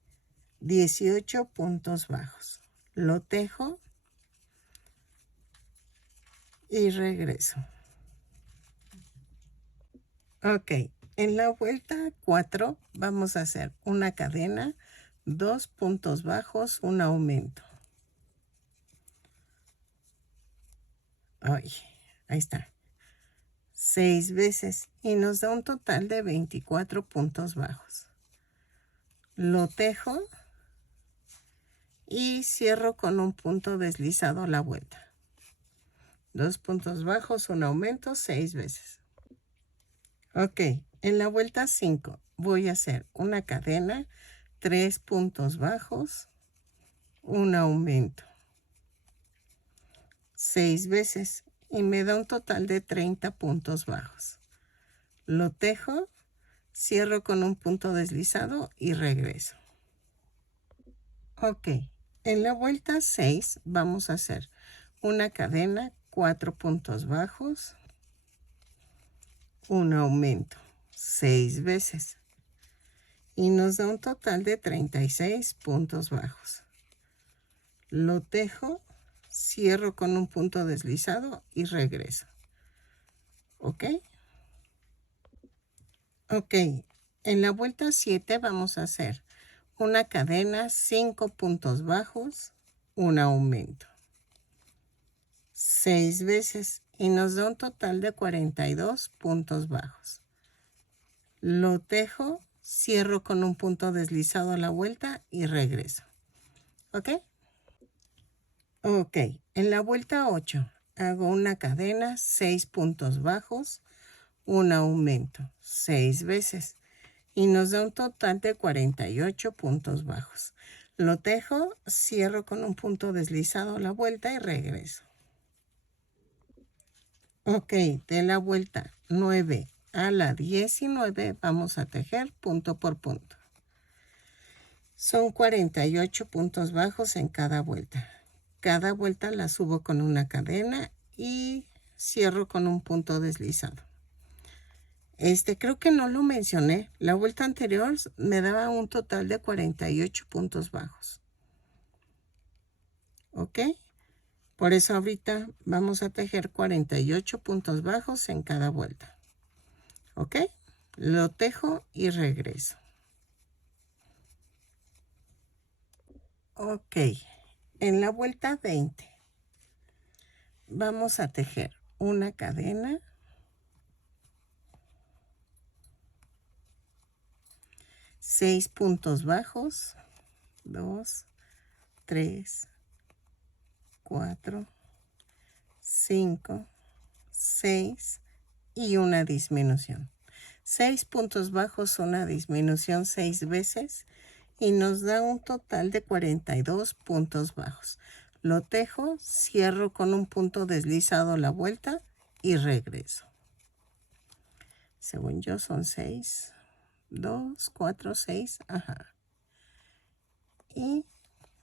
18 puntos bajos. Lo tejo y regreso. Ok, en la vuelta 4 vamos a hacer una cadena, 2 puntos bajos, un aumento. Ay, ahí está. 6 veces y nos da un total de 24 puntos bajos. Lo tejo y cierro con un punto deslizado a la vuelta. 2 puntos bajos, un aumento, 6 veces. Ok, en la vuelta 5 voy a hacer una cadena, 3 puntos bajos, un aumento. 6 veces y me da un total de 30 puntos bajos. Lo tejo, cierro con un punto deslizado y regreso. Ok, en la vuelta 6 vamos a hacer una cadena, 4 puntos bajos, un aumento, 6 veces. Y nos da un total de 36 puntos bajos. Lo tejo, cierro con un punto deslizado y regreso. ¿Ok? Ok, en la vuelta 7 vamos a hacer una cadena, 5 puntos bajos, un aumento. 6 veces y nos da un total de 42 puntos bajos. Lo tejo, cierro con un punto deslizado a la vuelta y regreso. ¿Ok? Ok, en la vuelta 8 hago una cadena, 6 puntos bajos, un aumento, 6 veces. Y nos da un total de 48 puntos bajos. Lo tejo, cierro con un punto deslizado a la vuelta y regreso. Ok, de la vuelta 9 a la 19 vamos a tejer punto por punto. Son 48 puntos bajos en cada vuelta. Cada vuelta la subo con una cadena y cierro con un punto deslizado. Creo que no lo mencioné. La vuelta anterior me daba un total de 48 puntos bajos. ¿Ok? Por eso ahorita vamos a tejer 48 puntos bajos en cada vuelta. ¿Ok? Lo tejo y regreso. Ok. En la vuelta 20 vamos a tejer una cadena, 6 puntos bajos, 2, 3, 4, 5, 6 y una disminución. 6 puntos bajos, una disminución 6 veces y nos da un total de 42 puntos bajos. Lo tejo, cierro con un punto deslizado a la vuelta y regreso. Según yo son 6, 2, 4, 6, ajá. Y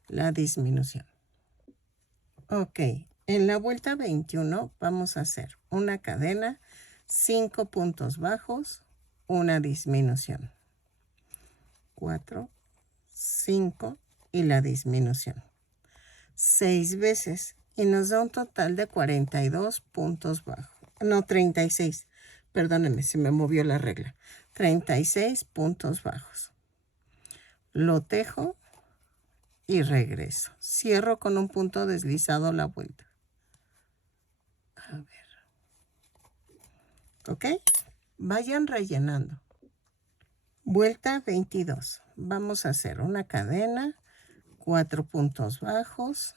la disminución. Ok, en la vuelta 21 vamos a hacer una cadena, 5 puntos bajos, una disminución. 4, 5 y la disminución. 6 veces y nos da un total de 42 puntos bajos. No, 36. Perdónenme, se me movió la regla. 36 puntos bajos. Lo tejo y regreso. Cierro con un punto deslizado a la vuelta. A ver. ¿Ok? Vayan rellenando. Vuelta 22. Vamos a hacer una cadena, 4 puntos bajos,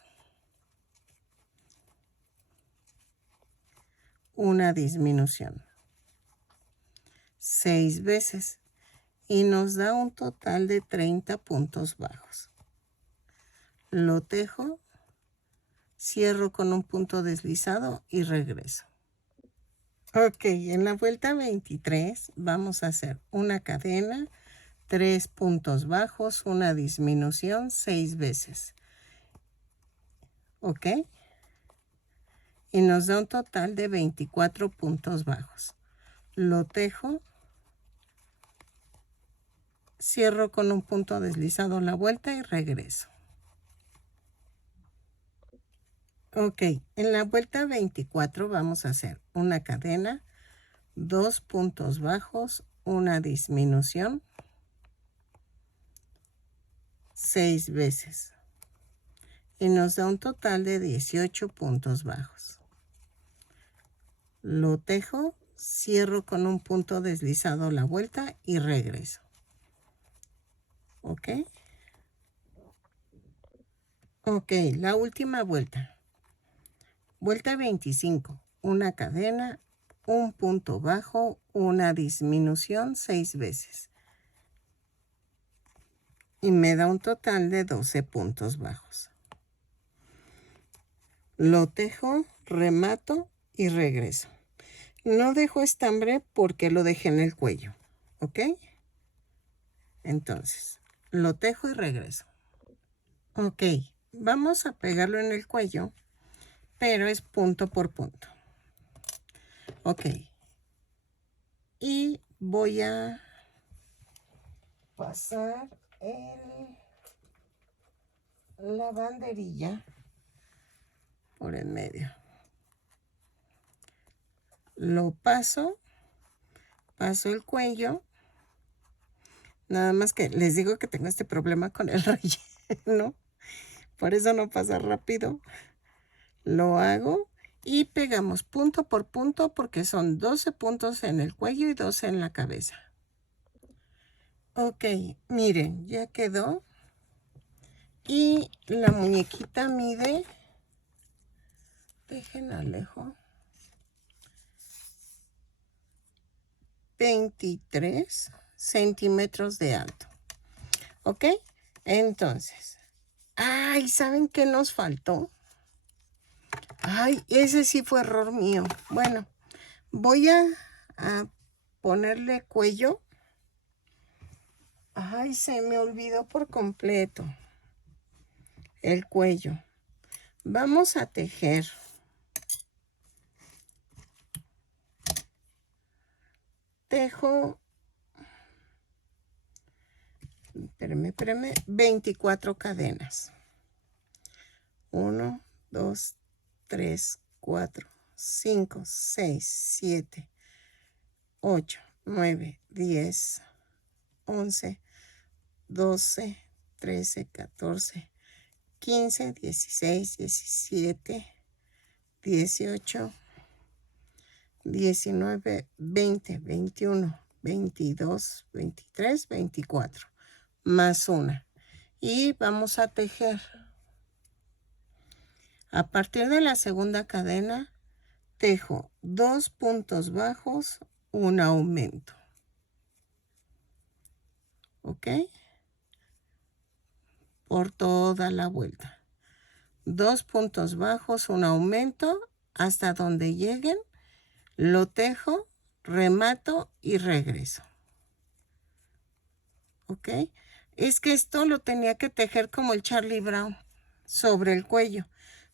una disminución. 6 veces y nos da un total de 30 puntos bajos. Lo tejo, cierro con un punto deslizado y regreso. Ok, en la vuelta 23 vamos a hacer una cadena, 3 puntos bajos, una disminución 6 veces. ¿Ok? Y nos da un total de 24 puntos bajos. Lo tejo, cierro con un punto deslizado la vuelta y regreso. Ok, en la vuelta 24 vamos a hacer una cadena, 2 puntos bajos, una disminución 6 veces. Y nos da un total de 18 puntos bajos. Lo tejo, cierro con un punto deslizado la vuelta y regreso. ¿Ok? Ok, la última vuelta. Vuelta 25. Una cadena, un punto bajo, una disminución 6 veces. Y me da un total de 12 puntos bajos. Lo tejo, remato y regreso. No dejo estambre porque lo dejé en el cuello. ¿Ok? Entonces, lo tejo y regreso. Ok, vamos a pegarlo en el cuello, pero es punto por punto. Ok. Y voy a pasar la banderilla por el medio. Lo paso el cuello. Nada más que les digo que tengo este problema con el relleno. Por eso no pasa rápido. Lo hago y pegamos punto por punto porque son 12 puntos en el cuello y 12 en la cabeza. Ok, miren, ya quedó. Y la muñequita mide, dejen alejo, 23 centímetros de alto. ¿Ok? Entonces, ay, ¿saben qué nos faltó? Ay, ese sí fue error mío. Bueno, voy a ponerle cuello. Ay, se me olvidó por completo el cuello. Vamos a tejer. Tejo, espérame, 24 cadenas. 1, 2, 3, 4, 5, 6, 7, 8, 9, 10, 11, 12, 13, 14, 15, 16, 17, 18, 19, 20, 21, 22, 23, 24, más una. Y vamos a tejer. A partir de la segunda cadena, tejo 2 puntos bajos, un aumento. ¿Ok? Por toda la vuelta. 2 puntos bajos, un aumento, hasta donde lleguen. Lo tejo, remato y regreso. ¿Ok? Es que esto lo tenía que tejer como el Charlie Brown, sobre el cuello.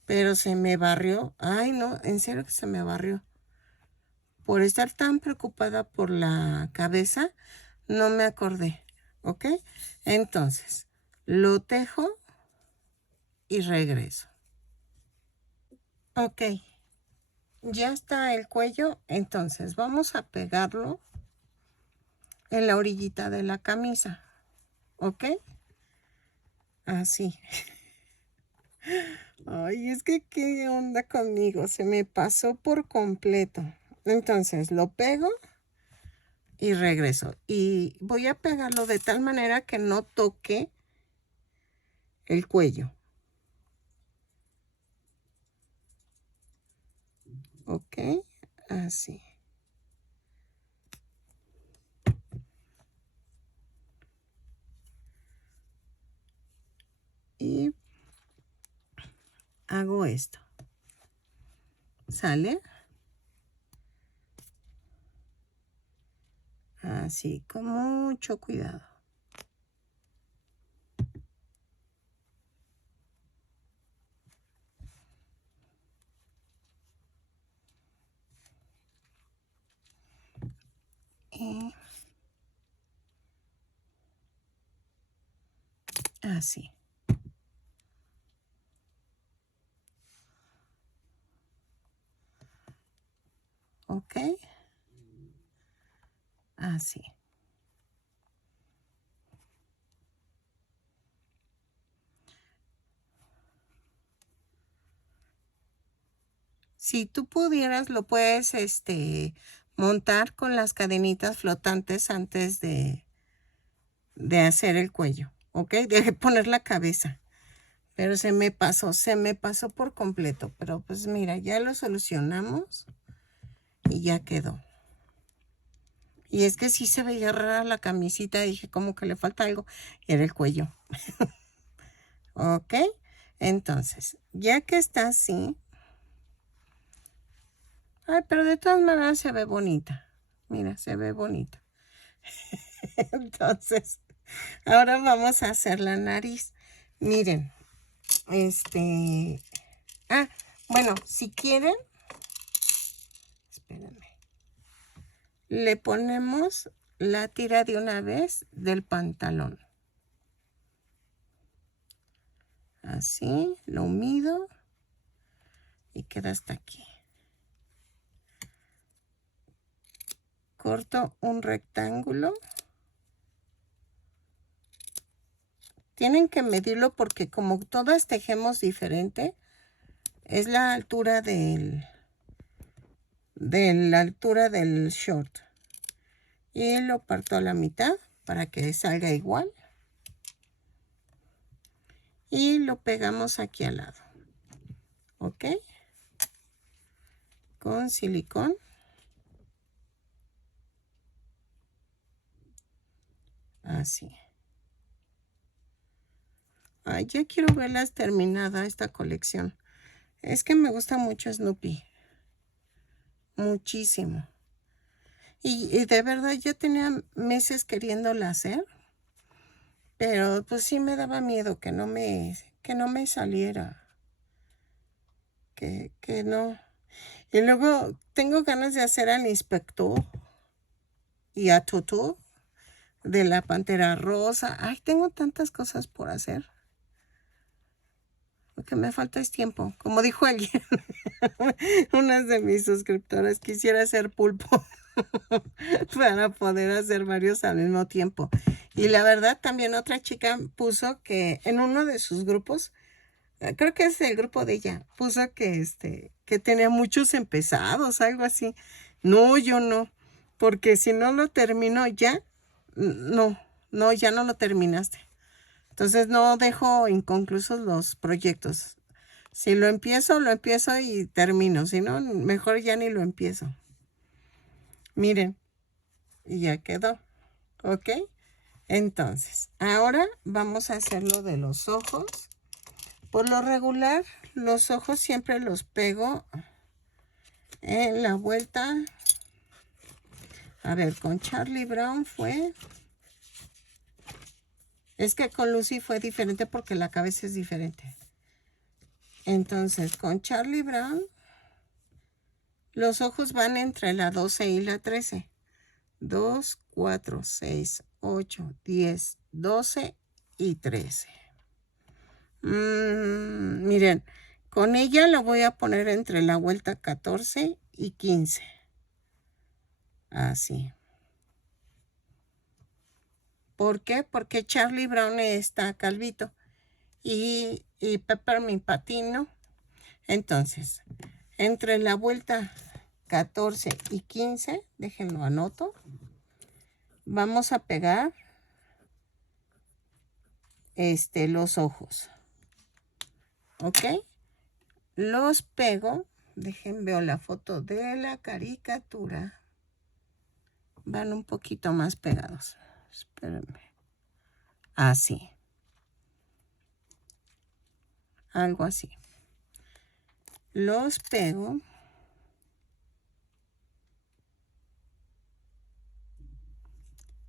Pero se me barrió. Ay, no, en serio que se me barrió. Por estar tan preocupada por la cabeza, no me acordé. ¿Ok? Entonces, lo tejo y regreso. Ok. Ya está el cuello. Entonces, vamos a pegarlo en la orillita de la camisa. ¿Ok? Así. Ay, es que qué onda conmigo. Se me pasó por completo. Entonces, lo pego y regreso. Y voy a pegarlo de tal manera que no toque el cuello. ¿Ok? Así. Y hago esto. ¿Sale? Así, con mucho cuidado. aquí. Así. ¿Ok? Así. Si tú pudieras, lo puedes montar con las cadenitas flotantes antes de hacer el cuello, ¿ok? De poner la cabeza. Pero se me pasó por completo. Pero pues mira, ya lo solucionamos y ya quedó. Y es que sí se veía rara la camisita, dije como que le falta algo, y era el cuello. ¿Ok? Entonces, ya que está así, ay, pero de todas maneras se ve bonita. Mira, se ve bonita. Entonces, ahora vamos a hacer la nariz. Miren, bueno, si quieren, espérenme. Le ponemos la tira de una vez del pantalón. Así, lo mido y queda hasta aquí. Corto un rectángulo. Tienen que medirlo porque como todas tejemos diferente, es la altura de la altura del short. Y lo parto a la mitad para que salga igual. Y lo pegamos aquí al lado. ¿Ok? Con silicón. Así. Ay, ya quiero verlas terminada esta colección. Es que me gusta mucho Snoopy. Muchísimo. Y de verdad ya tenía meses queriéndola hacer. Pero pues sí me daba miedo que no me saliera. Que no. Y luego tengo ganas de hacer al inspector y a Toto de la Pantera Rosa. Ay, tengo tantas cosas por hacer. Lo que me falta es tiempo. Como dijo alguien, una de mis suscriptoras, quisiera hacer pulpo para poder hacer varios al mismo tiempo. Y la verdad, también otra chica puso que en uno de sus grupos, creo que es el grupo de ella, puso que tenía muchos empezados, algo así. No, yo no, porque si no lo termino ya, ya no lo terminaste. Entonces no dejo inconclusos los proyectos. Si lo empiezo y termino. Si no, mejor ya ni lo empiezo. Miren, y ya quedó. ¿Ok? Entonces, ahora vamos a hacer lo de los ojos. Por lo regular, los ojos siempre los pego en la vuelta. A ver, con Charlie Brown fue... Es que con Lucy fue diferente porque la cabeza es diferente. Entonces, con Charlie Brown, los ojos van entre la 12 y la 13. 2, 4, 6, 8, 10, 12 y 13. Miren, con ella lo voy a poner entre la vuelta 14 y 15. Así. ¿Por qué? Porque Charlie Brown está calvito y Peppermint Patino. Entonces, entre la vuelta 14 y 15, déjenlo anoto, vamos a pegar los ojos. ¿Ok? Los pego. Dejen veo la foto de la caricatura. Van un poquito más pegados. Espérenme. Así. Algo así. Los pego.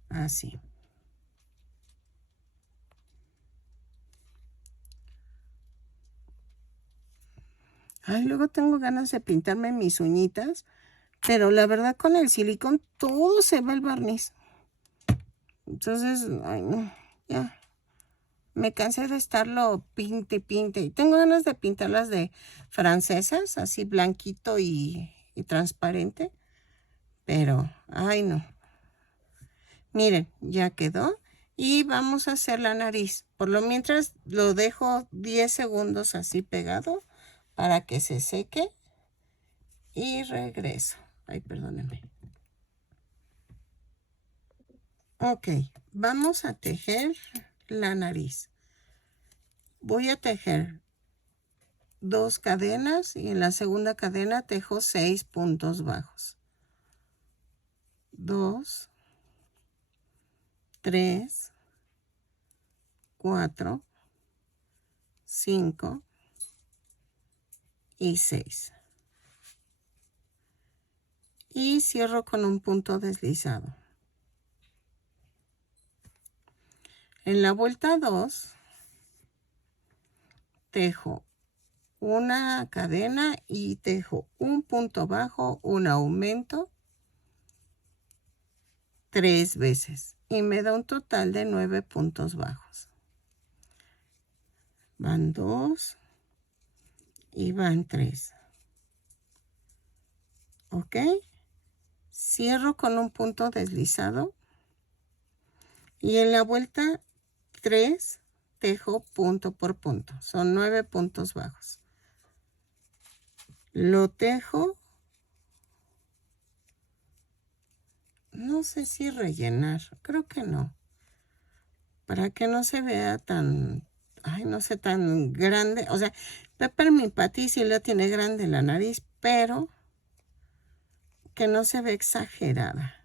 Así. Ay, luego tengo ganas de pintarme mis uñitas, Pero la verdad con el silicón todo se va el barniz. Entonces, ay no, ya. Me cansé de estarlo pinte y pinte. Y tengo ganas de pintarlas de francesas, así blanquito y transparente. Pero, ay no. Miren, ya quedó. Y vamos a hacer la nariz. Por lo mientras lo dejo 10 segundos así pegado para que se seque. Y regreso. Ay, perdónenme. Ok, vamos a tejer la nariz. Voy a tejer 2 cadenas y en la segunda cadena tejo 6 puntos bajos. 2, 3, 4, 5 y 6. Y cierro con un punto deslizado. En la vuelta 2 tejo una cadena y tejo un punto bajo, un aumento 3 veces y me da un total de 9 puntos bajos. Van 2 y van 3. ¿Ok? Cierro con un punto deslizado y en la vuelta 3 tejo punto por punto. Son 9 puntos bajos. Lo tejo. No sé si rellenar. Creo que no. Para que no se vea tan, ay, no sé, tan grande. O sea, Peppermint Patty sí la tiene grande la nariz, pero que no se ve exagerada.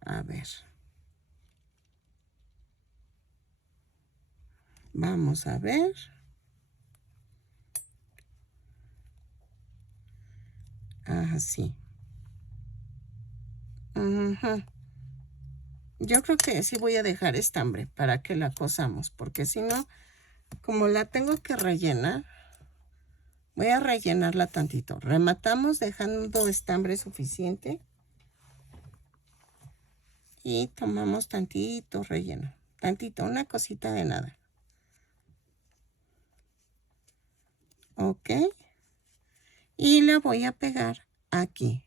A ver. Vamos a ver. Así. Yo creo que sí voy a dejar estambre para que la cosamos, porque si no, como la tengo que rellenar, voy a rellenarla tantito. Rematamos dejando estambre suficiente y tomamos tantito relleno. Tantito, una cosita de nada. Ok. Y la voy a pegar aquí.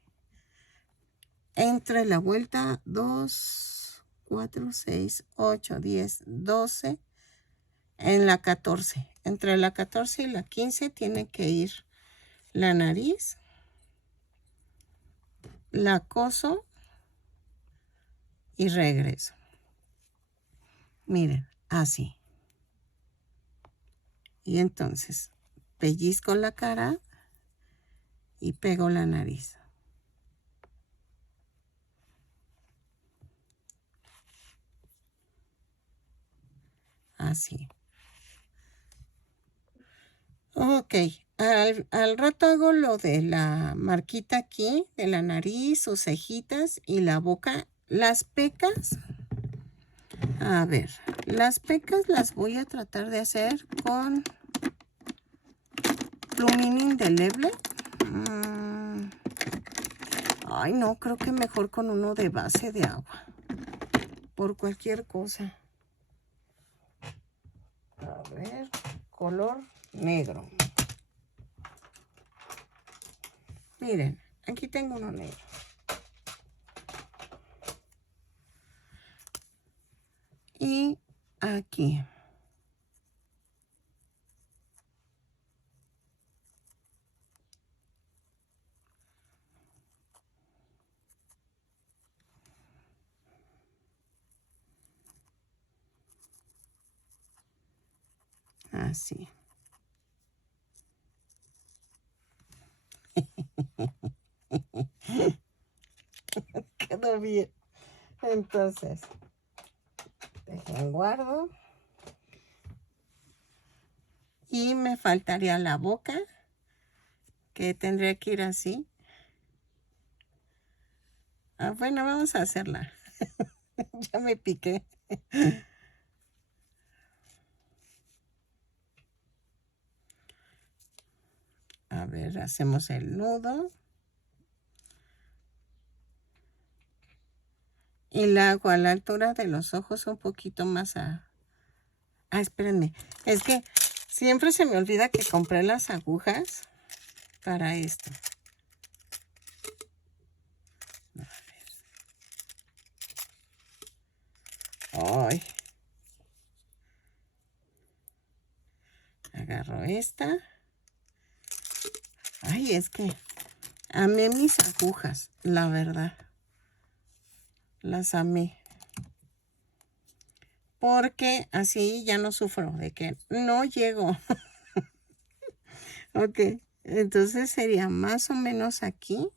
Entre la vuelta 2, 4, 6, 8, 10, 12. En la 14. Entre la 14 y la 15 tiene que ir la nariz. La coso y regreso. Miren, así. Y entonces pellizco la cara y pego la nariz. Así. Ok, al rato hago lo de la marquita aquí, de la nariz, sus cejitas y la boca. Las pecas, a ver, las pecas las voy a tratar de hacer con plumín indeleble. Ay, no, creo que mejor con uno de base de agua. Por cualquier cosa. A ver, color negro. Miren, aquí tengo uno negro. Y aquí. Así. Quedó bien. Entonces, dejen guardo. Y me faltaría la boca, que tendría que ir así. Bueno, vamos a hacerla. Ya me piqué. A ver, hacemos el nudo. Y la hago a la altura de los ojos un poquito más a... Ah, espérenme. Es que siempre se me olvida que compré las agujas para esto. Ay. Agarro esta. Ay, es que amé mis agujas, la verdad. Las amé. Porque así ya no sufro de que no llego. Ok, entonces sería más o menos aquí.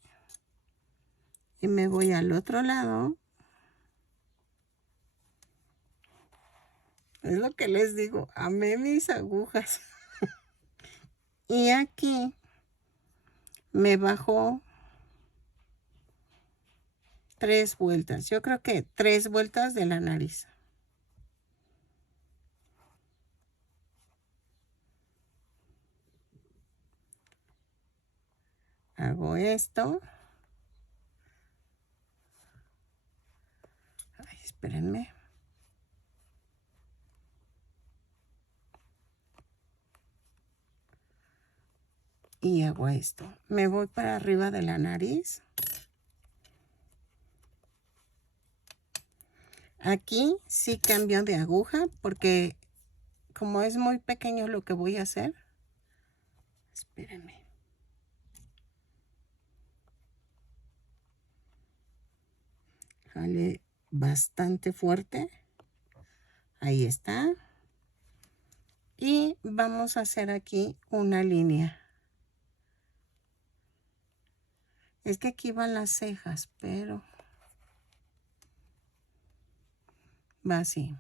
Y me voy al otro lado. Es lo que les digo, amé mis agujas. Y aquí me bajó 3 vueltas. Yo creo que 3 vueltas de la nariz. Hago esto. Ay, espérenme. Y hago esto. Me voy para arriba de la nariz. Aquí sí cambio de aguja porque como es muy pequeño lo que voy a hacer. Espérenme. Jale bastante fuerte. Ahí está. Y vamos a hacer aquí una línea. Es que aquí van las cejas, pero va así.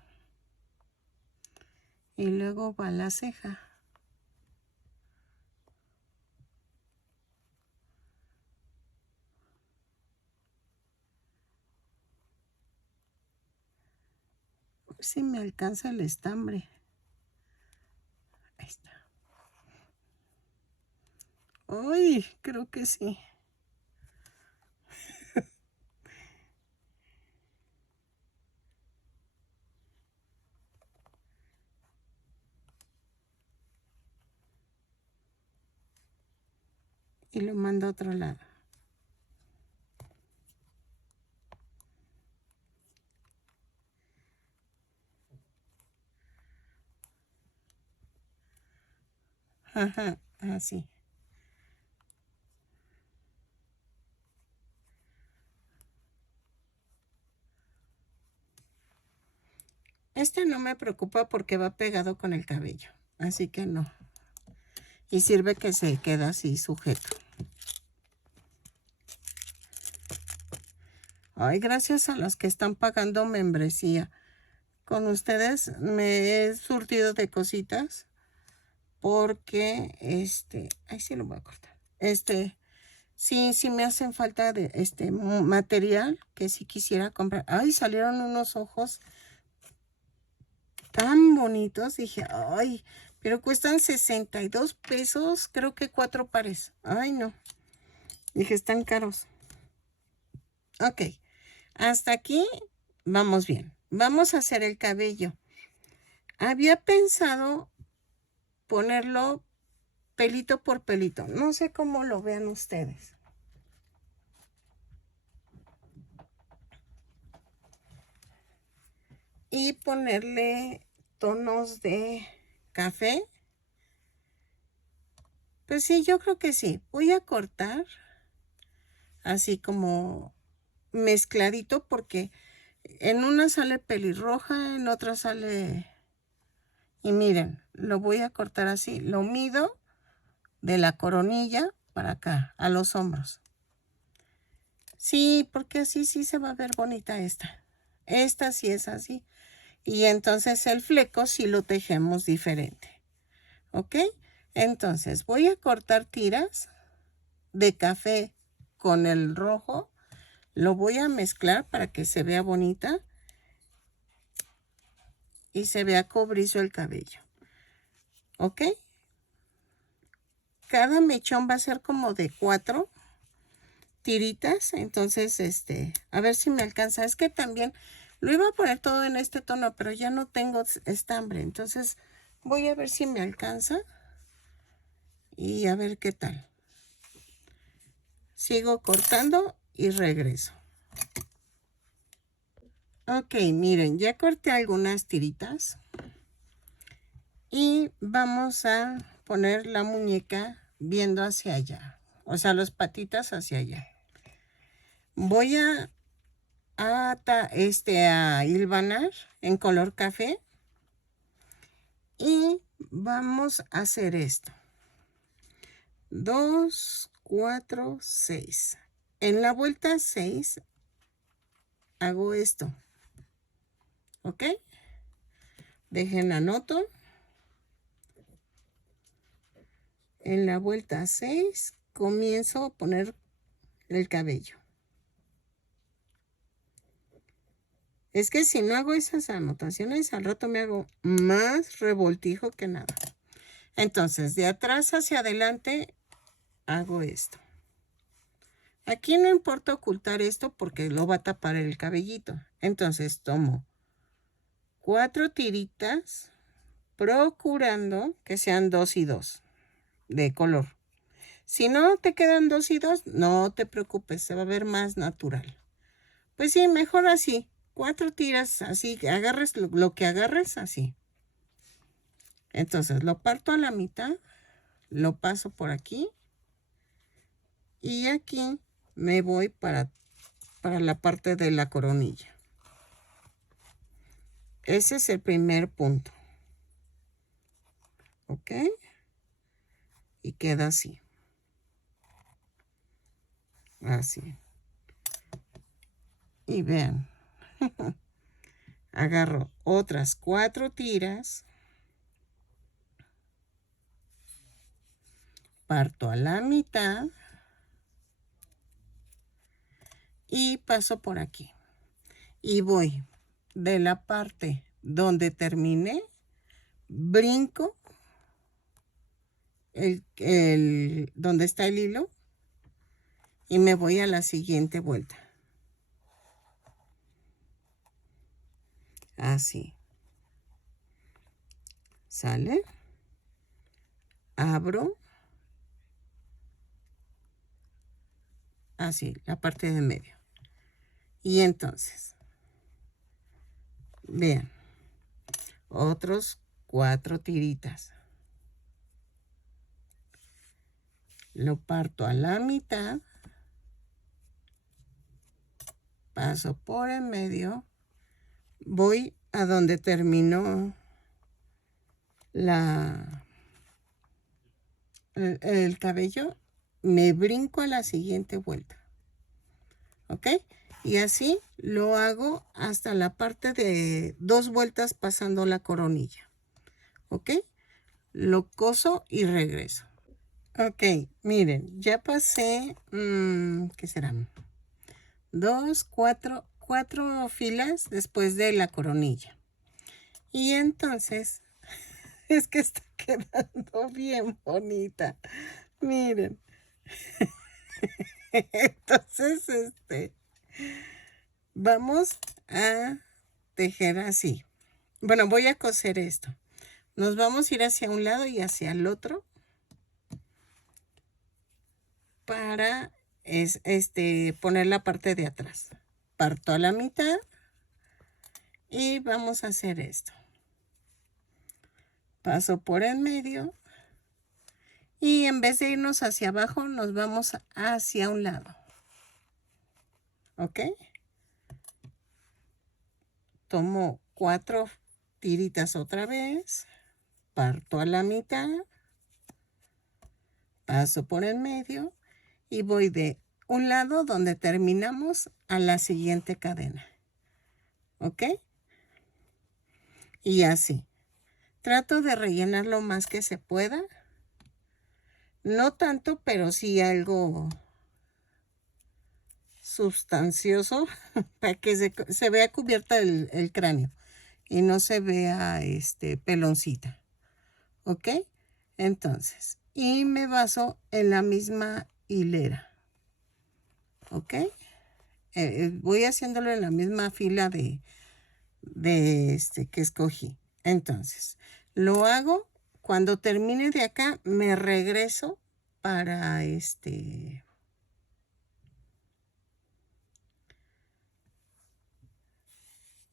Y luego va la ceja. A ver si me alcanza el estambre. Ahí está. Uy, creo que sí. Y lo mando a otro lado. Ajá, así. Este no me preocupa porque va pegado con el cabello. Así que no. Y sirve que se queda así sujeto. Ay, gracias a los que están pagando membresía. Con ustedes me he surtido de cositas. Porque ay, sí lo voy a cortar. Sí me hacen falta de material que sí quisiera comprar. Ay, salieron unos ojos tan bonitos. Dije, ay, pero cuestan 62 pesos. Creo que 4 pares. Ay, no. Dije, están caros. Ok, hasta aquí vamos bien. Vamos a hacer el cabello. Había pensado ponerlo pelito por pelito. No sé cómo lo vean ustedes. Y ponerle tonos de café. Pues sí, yo creo que sí. Voy a cortar así como mezcladito porque en una sale pelirroja, en otra sale... Y miren, lo voy a cortar así. Lo mido de la coronilla para acá, a los hombros. Sí, porque así sí se va a ver bonita esta. Esta sí es así. Y entonces el fleco sí lo tejemos diferente. ¿Ok? Entonces voy a cortar tiras de café con el rojo. Lo voy a mezclar para que se vea bonita y se vea cobrizo el cabello. ¿Ok? Cada mechón va a ser como de 4 tiritas. Entonces, a ver si me alcanza. Es que también lo iba a poner todo en este tono, pero ya no tengo estambre. Entonces, voy a ver si me alcanza. Y a ver qué tal. Sigo cortando y regreso. Ok, miren, ya corté algunas tiritas. Y vamos a poner la muñeca viendo hacia allá. O sea, las patitas hacia allá. Voy a hilvanar en color café. Y vamos a hacer esto. 2, 4, 6. En la vuelta 6 hago esto. ¿Ok? Dejen anoto. En la vuelta 6 comienzo a poner el cabello. Es que si no hago esas anotaciones, al rato me hago más revoltijo que nada. Entonces, de atrás hacia adelante, hago esto. Aquí no importa ocultar esto porque lo va a tapar el cabellito. Entonces, tomo 4 tiritas, procurando que sean 2 y 2 de color. Si no te quedan 2 y 2, no te preocupes, se va a ver más natural. Pues sí, mejor así. 4 tiras así, que agarres lo que agarres así. Entonces lo parto a la mitad, lo paso por aquí y aquí me voy para la parte de la coronilla. Ese es el primer punto. ¿Ok? Y queda así. Así. Y vean. Agarro otras 4 tiras. Parto a la mitad. Y paso por aquí. Y voy de la parte donde terminé. Brinco. Donde está el hilo. Y me voy a la siguiente vuelta. Así. ¿Sale? Abro. Así, la parte de medio. Y entonces, vean, otros 4 tiritas. Lo parto a la mitad. Paso por en medio. Voy a donde terminó el cabello. Me brinco a la siguiente vuelta. ¿Ok? Y así lo hago hasta la parte de 2 vueltas pasando la coronilla. ¿Ok? Lo coso y regreso. Ok, miren, ya pasé, ¿qué serán? 2, 4 filas después de la coronilla. Y entonces, es que está quedando bien bonita. Miren. Entonces, vamos a tejer así. Bueno, voy a coser esto. Nos vamos a ir hacia un lado y hacia el otro para poner la parte de atrás. Parto a la mitad y vamos a hacer esto. Paso por el medio y en vez de irnos hacia abajo, nos vamos hacia un lado. ¿Ok? Tomo 4 tiritas otra vez, parto a la mitad, paso por el medio y voy de un lado donde terminamos a la siguiente cadena. ¿Ok? Y así. Trato de rellenar lo más que se pueda. No tanto, pero sí algo sustancioso para que se vea cubierta el cráneo y no se vea peloncita. ¿Ok? Entonces, y me baso en la misma hilera. ¿ok? Voy haciéndolo en la misma fila de que escogí. Entonces, lo hago. Cuando termine de acá, me regreso para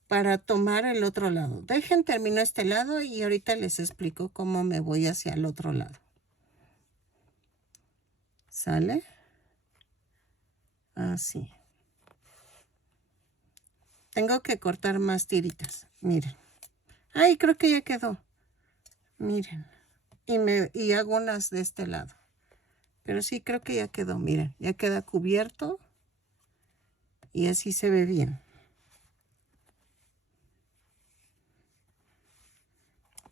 para tomar el otro lado. Dejen termino este lado y ahorita les explico cómo me voy hacia el otro lado. ¿Sale? Así. Tengo que cortar más tiritas. Miren. Ay, creo que ya quedó. Miren. Y hago unas de este lado. Pero sí, creo que ya quedó. Miren, ya queda cubierto. Y así se ve bien.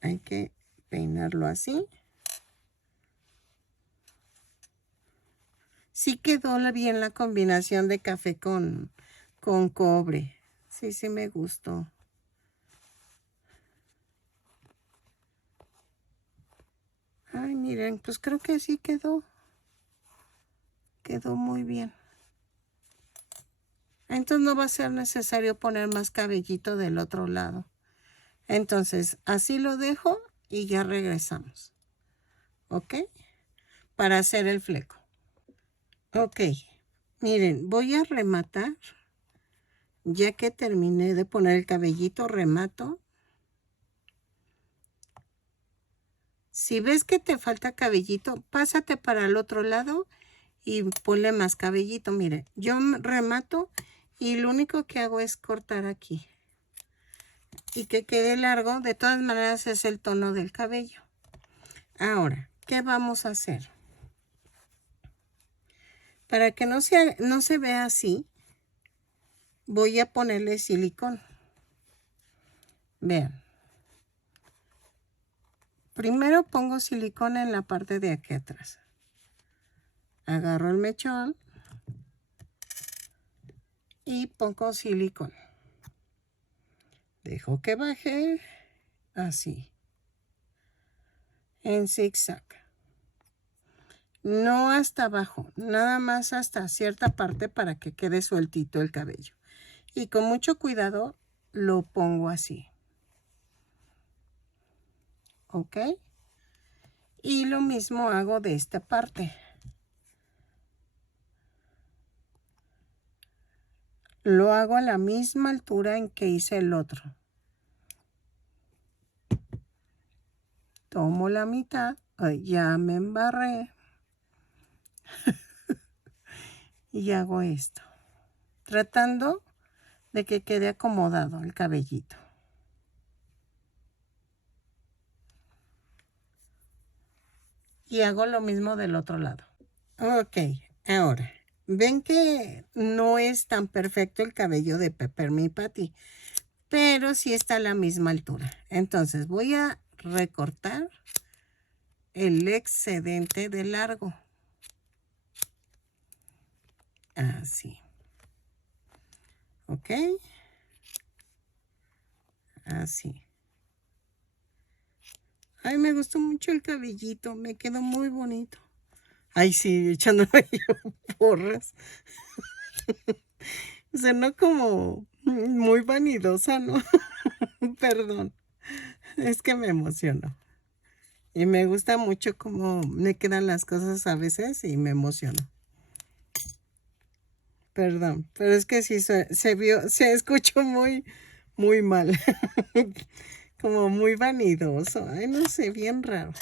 Hay que peinarlo así. Sí quedó bien la combinación de café con cobre. Sí, sí me gustó. Ay, miren, pues creo que sí quedó. Quedó muy bien. Entonces no va a ser necesario poner más cabellito del otro lado. Entonces, así lo dejo y ya regresamos. ¿Ok? Para hacer el fleco. Ok. Miren, voy a rematar. Ya que terminé de poner el cabellito, remato. Si ves que te falta cabellito, pásate para el otro lado y ponle más cabellito. Mire, yo remato y lo único que hago es cortar aquí. Y que quede largo. De todas maneras es el tono del cabello. Ahora, ¿qué vamos a hacer? Para que no se vea así, voy a ponerle silicón. Vean. Primero pongo silicón en la parte de aquí atrás. Agarro el mechón y pongo silicón. Dejo que baje así, en zigzag. No hasta abajo, nada más hasta cierta parte para que quede sueltito el cabello. Y con mucho cuidado lo pongo así. ¿Ok? Y lo mismo hago de esta parte. Lo hago a la misma altura en que hice el otro. Tomo la mitad. Ay, ya me embarré. Y hago esto. Tratando de que quede acomodado el cabellito. Y hago lo mismo del otro lado. Ok, ahora, ven que no es tan perfecto el cabello de Peppermint Patty, pero sí está a la misma altura. Entonces voy a recortar el excedente de largo. Así. ¿Ok? Así. Ay, me gustó mucho el cabellito, me quedó muy bonito. Ay, sí, echándome yo porras. Sonó como muy vanidosa, ¿no? Perdón, es que me emociono. Y me gusta mucho cómo me quedan las cosas a veces y me emociono. Perdón, pero es que sí se escuchó muy mal. Como muy vanidoso. Ay, no sé, bien raro.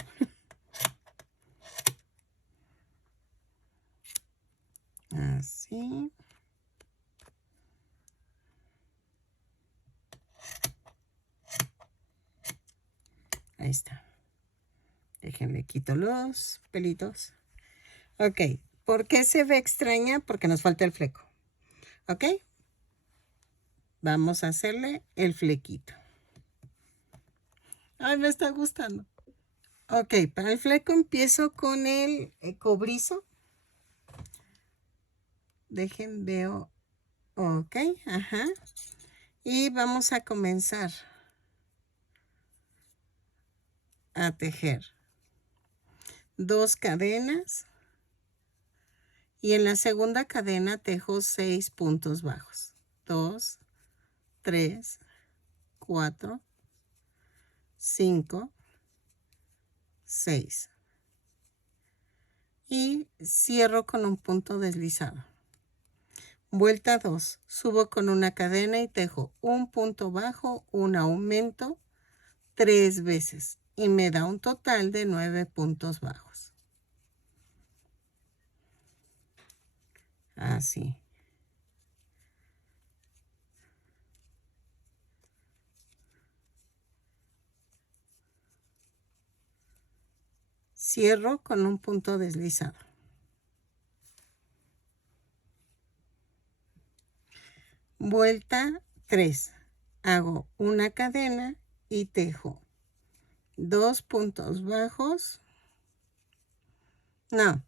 Así. Ahí está. Déjenle quito los pelitos. Ok. ¿Por qué se ve extraña? Porque nos falta el fleco. ¿Ok? Vamos a hacerle el flequito. Ay, me está gustando. Ok, para el fleco empiezo con el cobrizo. Dejen, veo. Ok, ajá. Y vamos a comenzar a tejer 2 cadenas Y en la segunda cadena tejo 6 puntos bajos. 2, 3, 4, 5, 6. Y cierro con un punto deslizado. Vuelta 2. Subo con una cadena y tejo un punto bajo, un aumento 3 veces. Y me da un total de 9 puntos bajos. Así. Cierro con un punto deslizado. Vuelta 3. Hago una cadena y tejo 2 puntos bajos. No,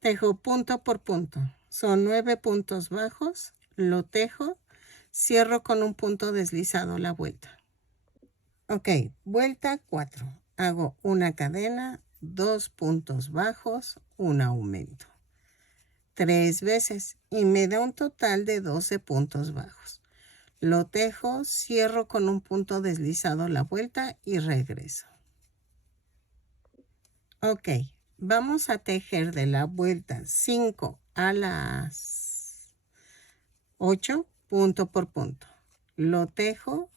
tejo punto por punto. Son 9 puntos bajos. Lo tejo. Cierro con un punto deslizado la vuelta. Ok, vuelta 4. Hago una cadena, 2 puntos bajos, un aumento. 3 veces y me da un total de 12 puntos bajos. Lo tejo, cierro con un punto deslizado la vuelta y regreso. Ok, vamos a tejer de la vuelta 5 a las 8, punto por punto. Lo tejo.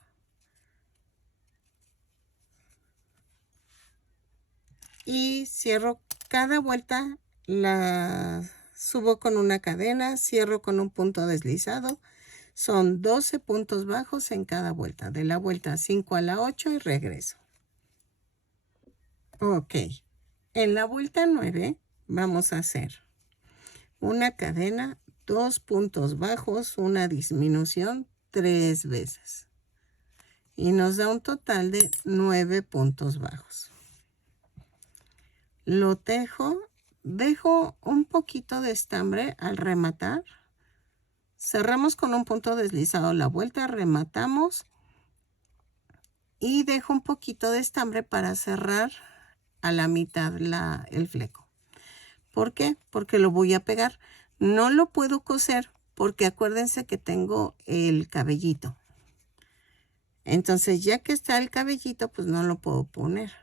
Y cierro cada vuelta, la subo con una cadena, cierro con un punto deslizado. Son 12 puntos bajos en cada vuelta. De la vuelta 5 a la 8 y regreso. Ok. En la vuelta 9 vamos a hacer una cadena, 2 puntos bajos, una disminución 3 veces. Y nos da un total de 9 puntos bajos. Lo tejo, dejo un poquito de estambre al rematar. Cerramos con un punto deslizado la vuelta, rematamos y dejo un poquito de estambre para cerrar a la mitad el fleco. ¿Por qué? Porque lo voy a pegar. No lo puedo coser porque acuérdense que tengo el cabellito. Entonces, ya que está el cabellito, pues no lo puedo poner.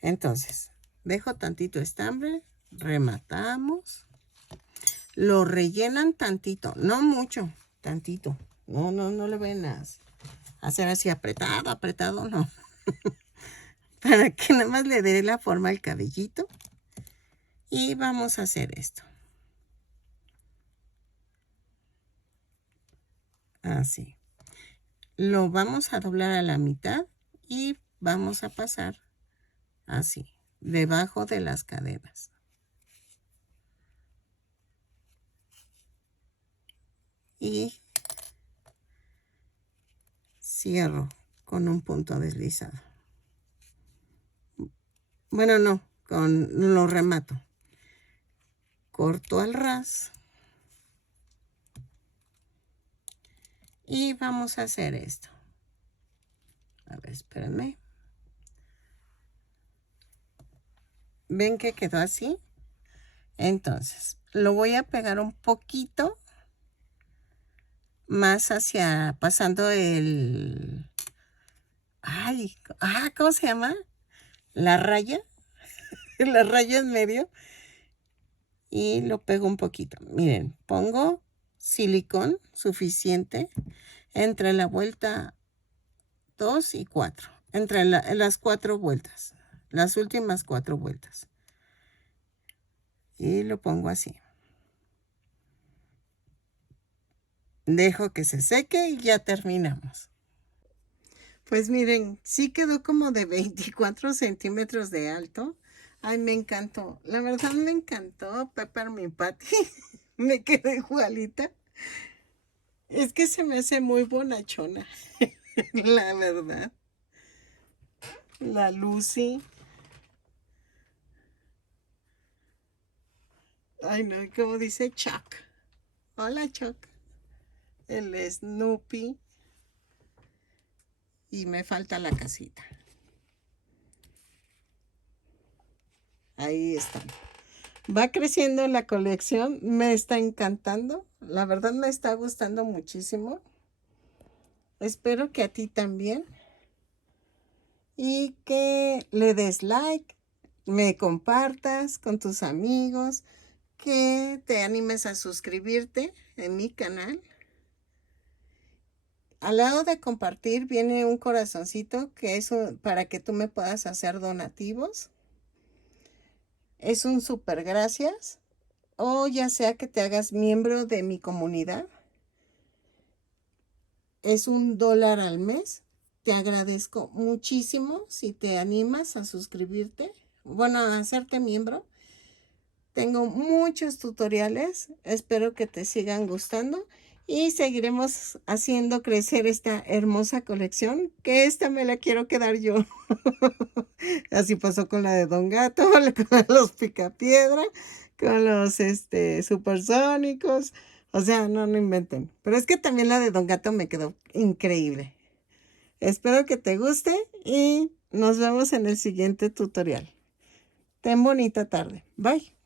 Entonces, dejo tantito estambre, rematamos. Lo rellenan tantito, no mucho, tantito. No le ven a hacer así apretado, apretado, no. Para que nada más le dé la forma al cabellito. Y vamos a hacer esto. Así. Lo vamos a doblar a la mitad y vamos a pasar así, debajo de las cadenas. Y cierro con un punto deslizado. Bueno, no, lo remato. Corto al ras. Y vamos a hacer esto. A ver, espérenme. ¿Ven que quedó así? Entonces, lo voy a pegar un poquito más hacia, pasando el... Ay, ¿cómo se llama? La raya. La raya en medio. Y lo pego un poquito. Miren, pongo silicón suficiente entre la vuelta 2 y 4. Entre las 4 vueltas. Las últimas 4 vueltas. Y lo pongo así. Dejo que se seque y ya terminamos. Pues miren, sí quedó como de 24 centímetros de alto. Ay, me encantó. La verdad me encantó Pepper Mi Patty. Me quedé igualita. Es que se me hace muy bonachona. La verdad. La Lucy. Ay, no, como dice Chuck. Hola, Chuck. El Snoopy. Y me falta la casita. Ahí están. Va creciendo la colección, me está encantando, la verdad me está gustando muchísimo. Espero que a ti también y que le des like, me compartas con tus amigos, que te animes a suscribirte en mi canal. Al lado de compartir viene un corazoncito que es para que tú me puedas hacer donativos. Es un súper gracias. O ya sea que te hagas miembro de mi comunidad. Es $1 al mes. Te agradezco muchísimo si te animas a suscribirte. Bueno, a hacerte miembro. Tengo muchos tutoriales. Espero que te sigan gustando. Y seguiremos haciendo crecer esta hermosa colección. Que esta me la quiero quedar yo. Así pasó con la de Don Gato, con los Picapiedra, con los supersónicos. O sea, no, no inventen. Pero es que también la de Don Gato me quedó increíble. Espero que te guste y nos vemos en el siguiente tutorial. Ten bonita tarde. Bye.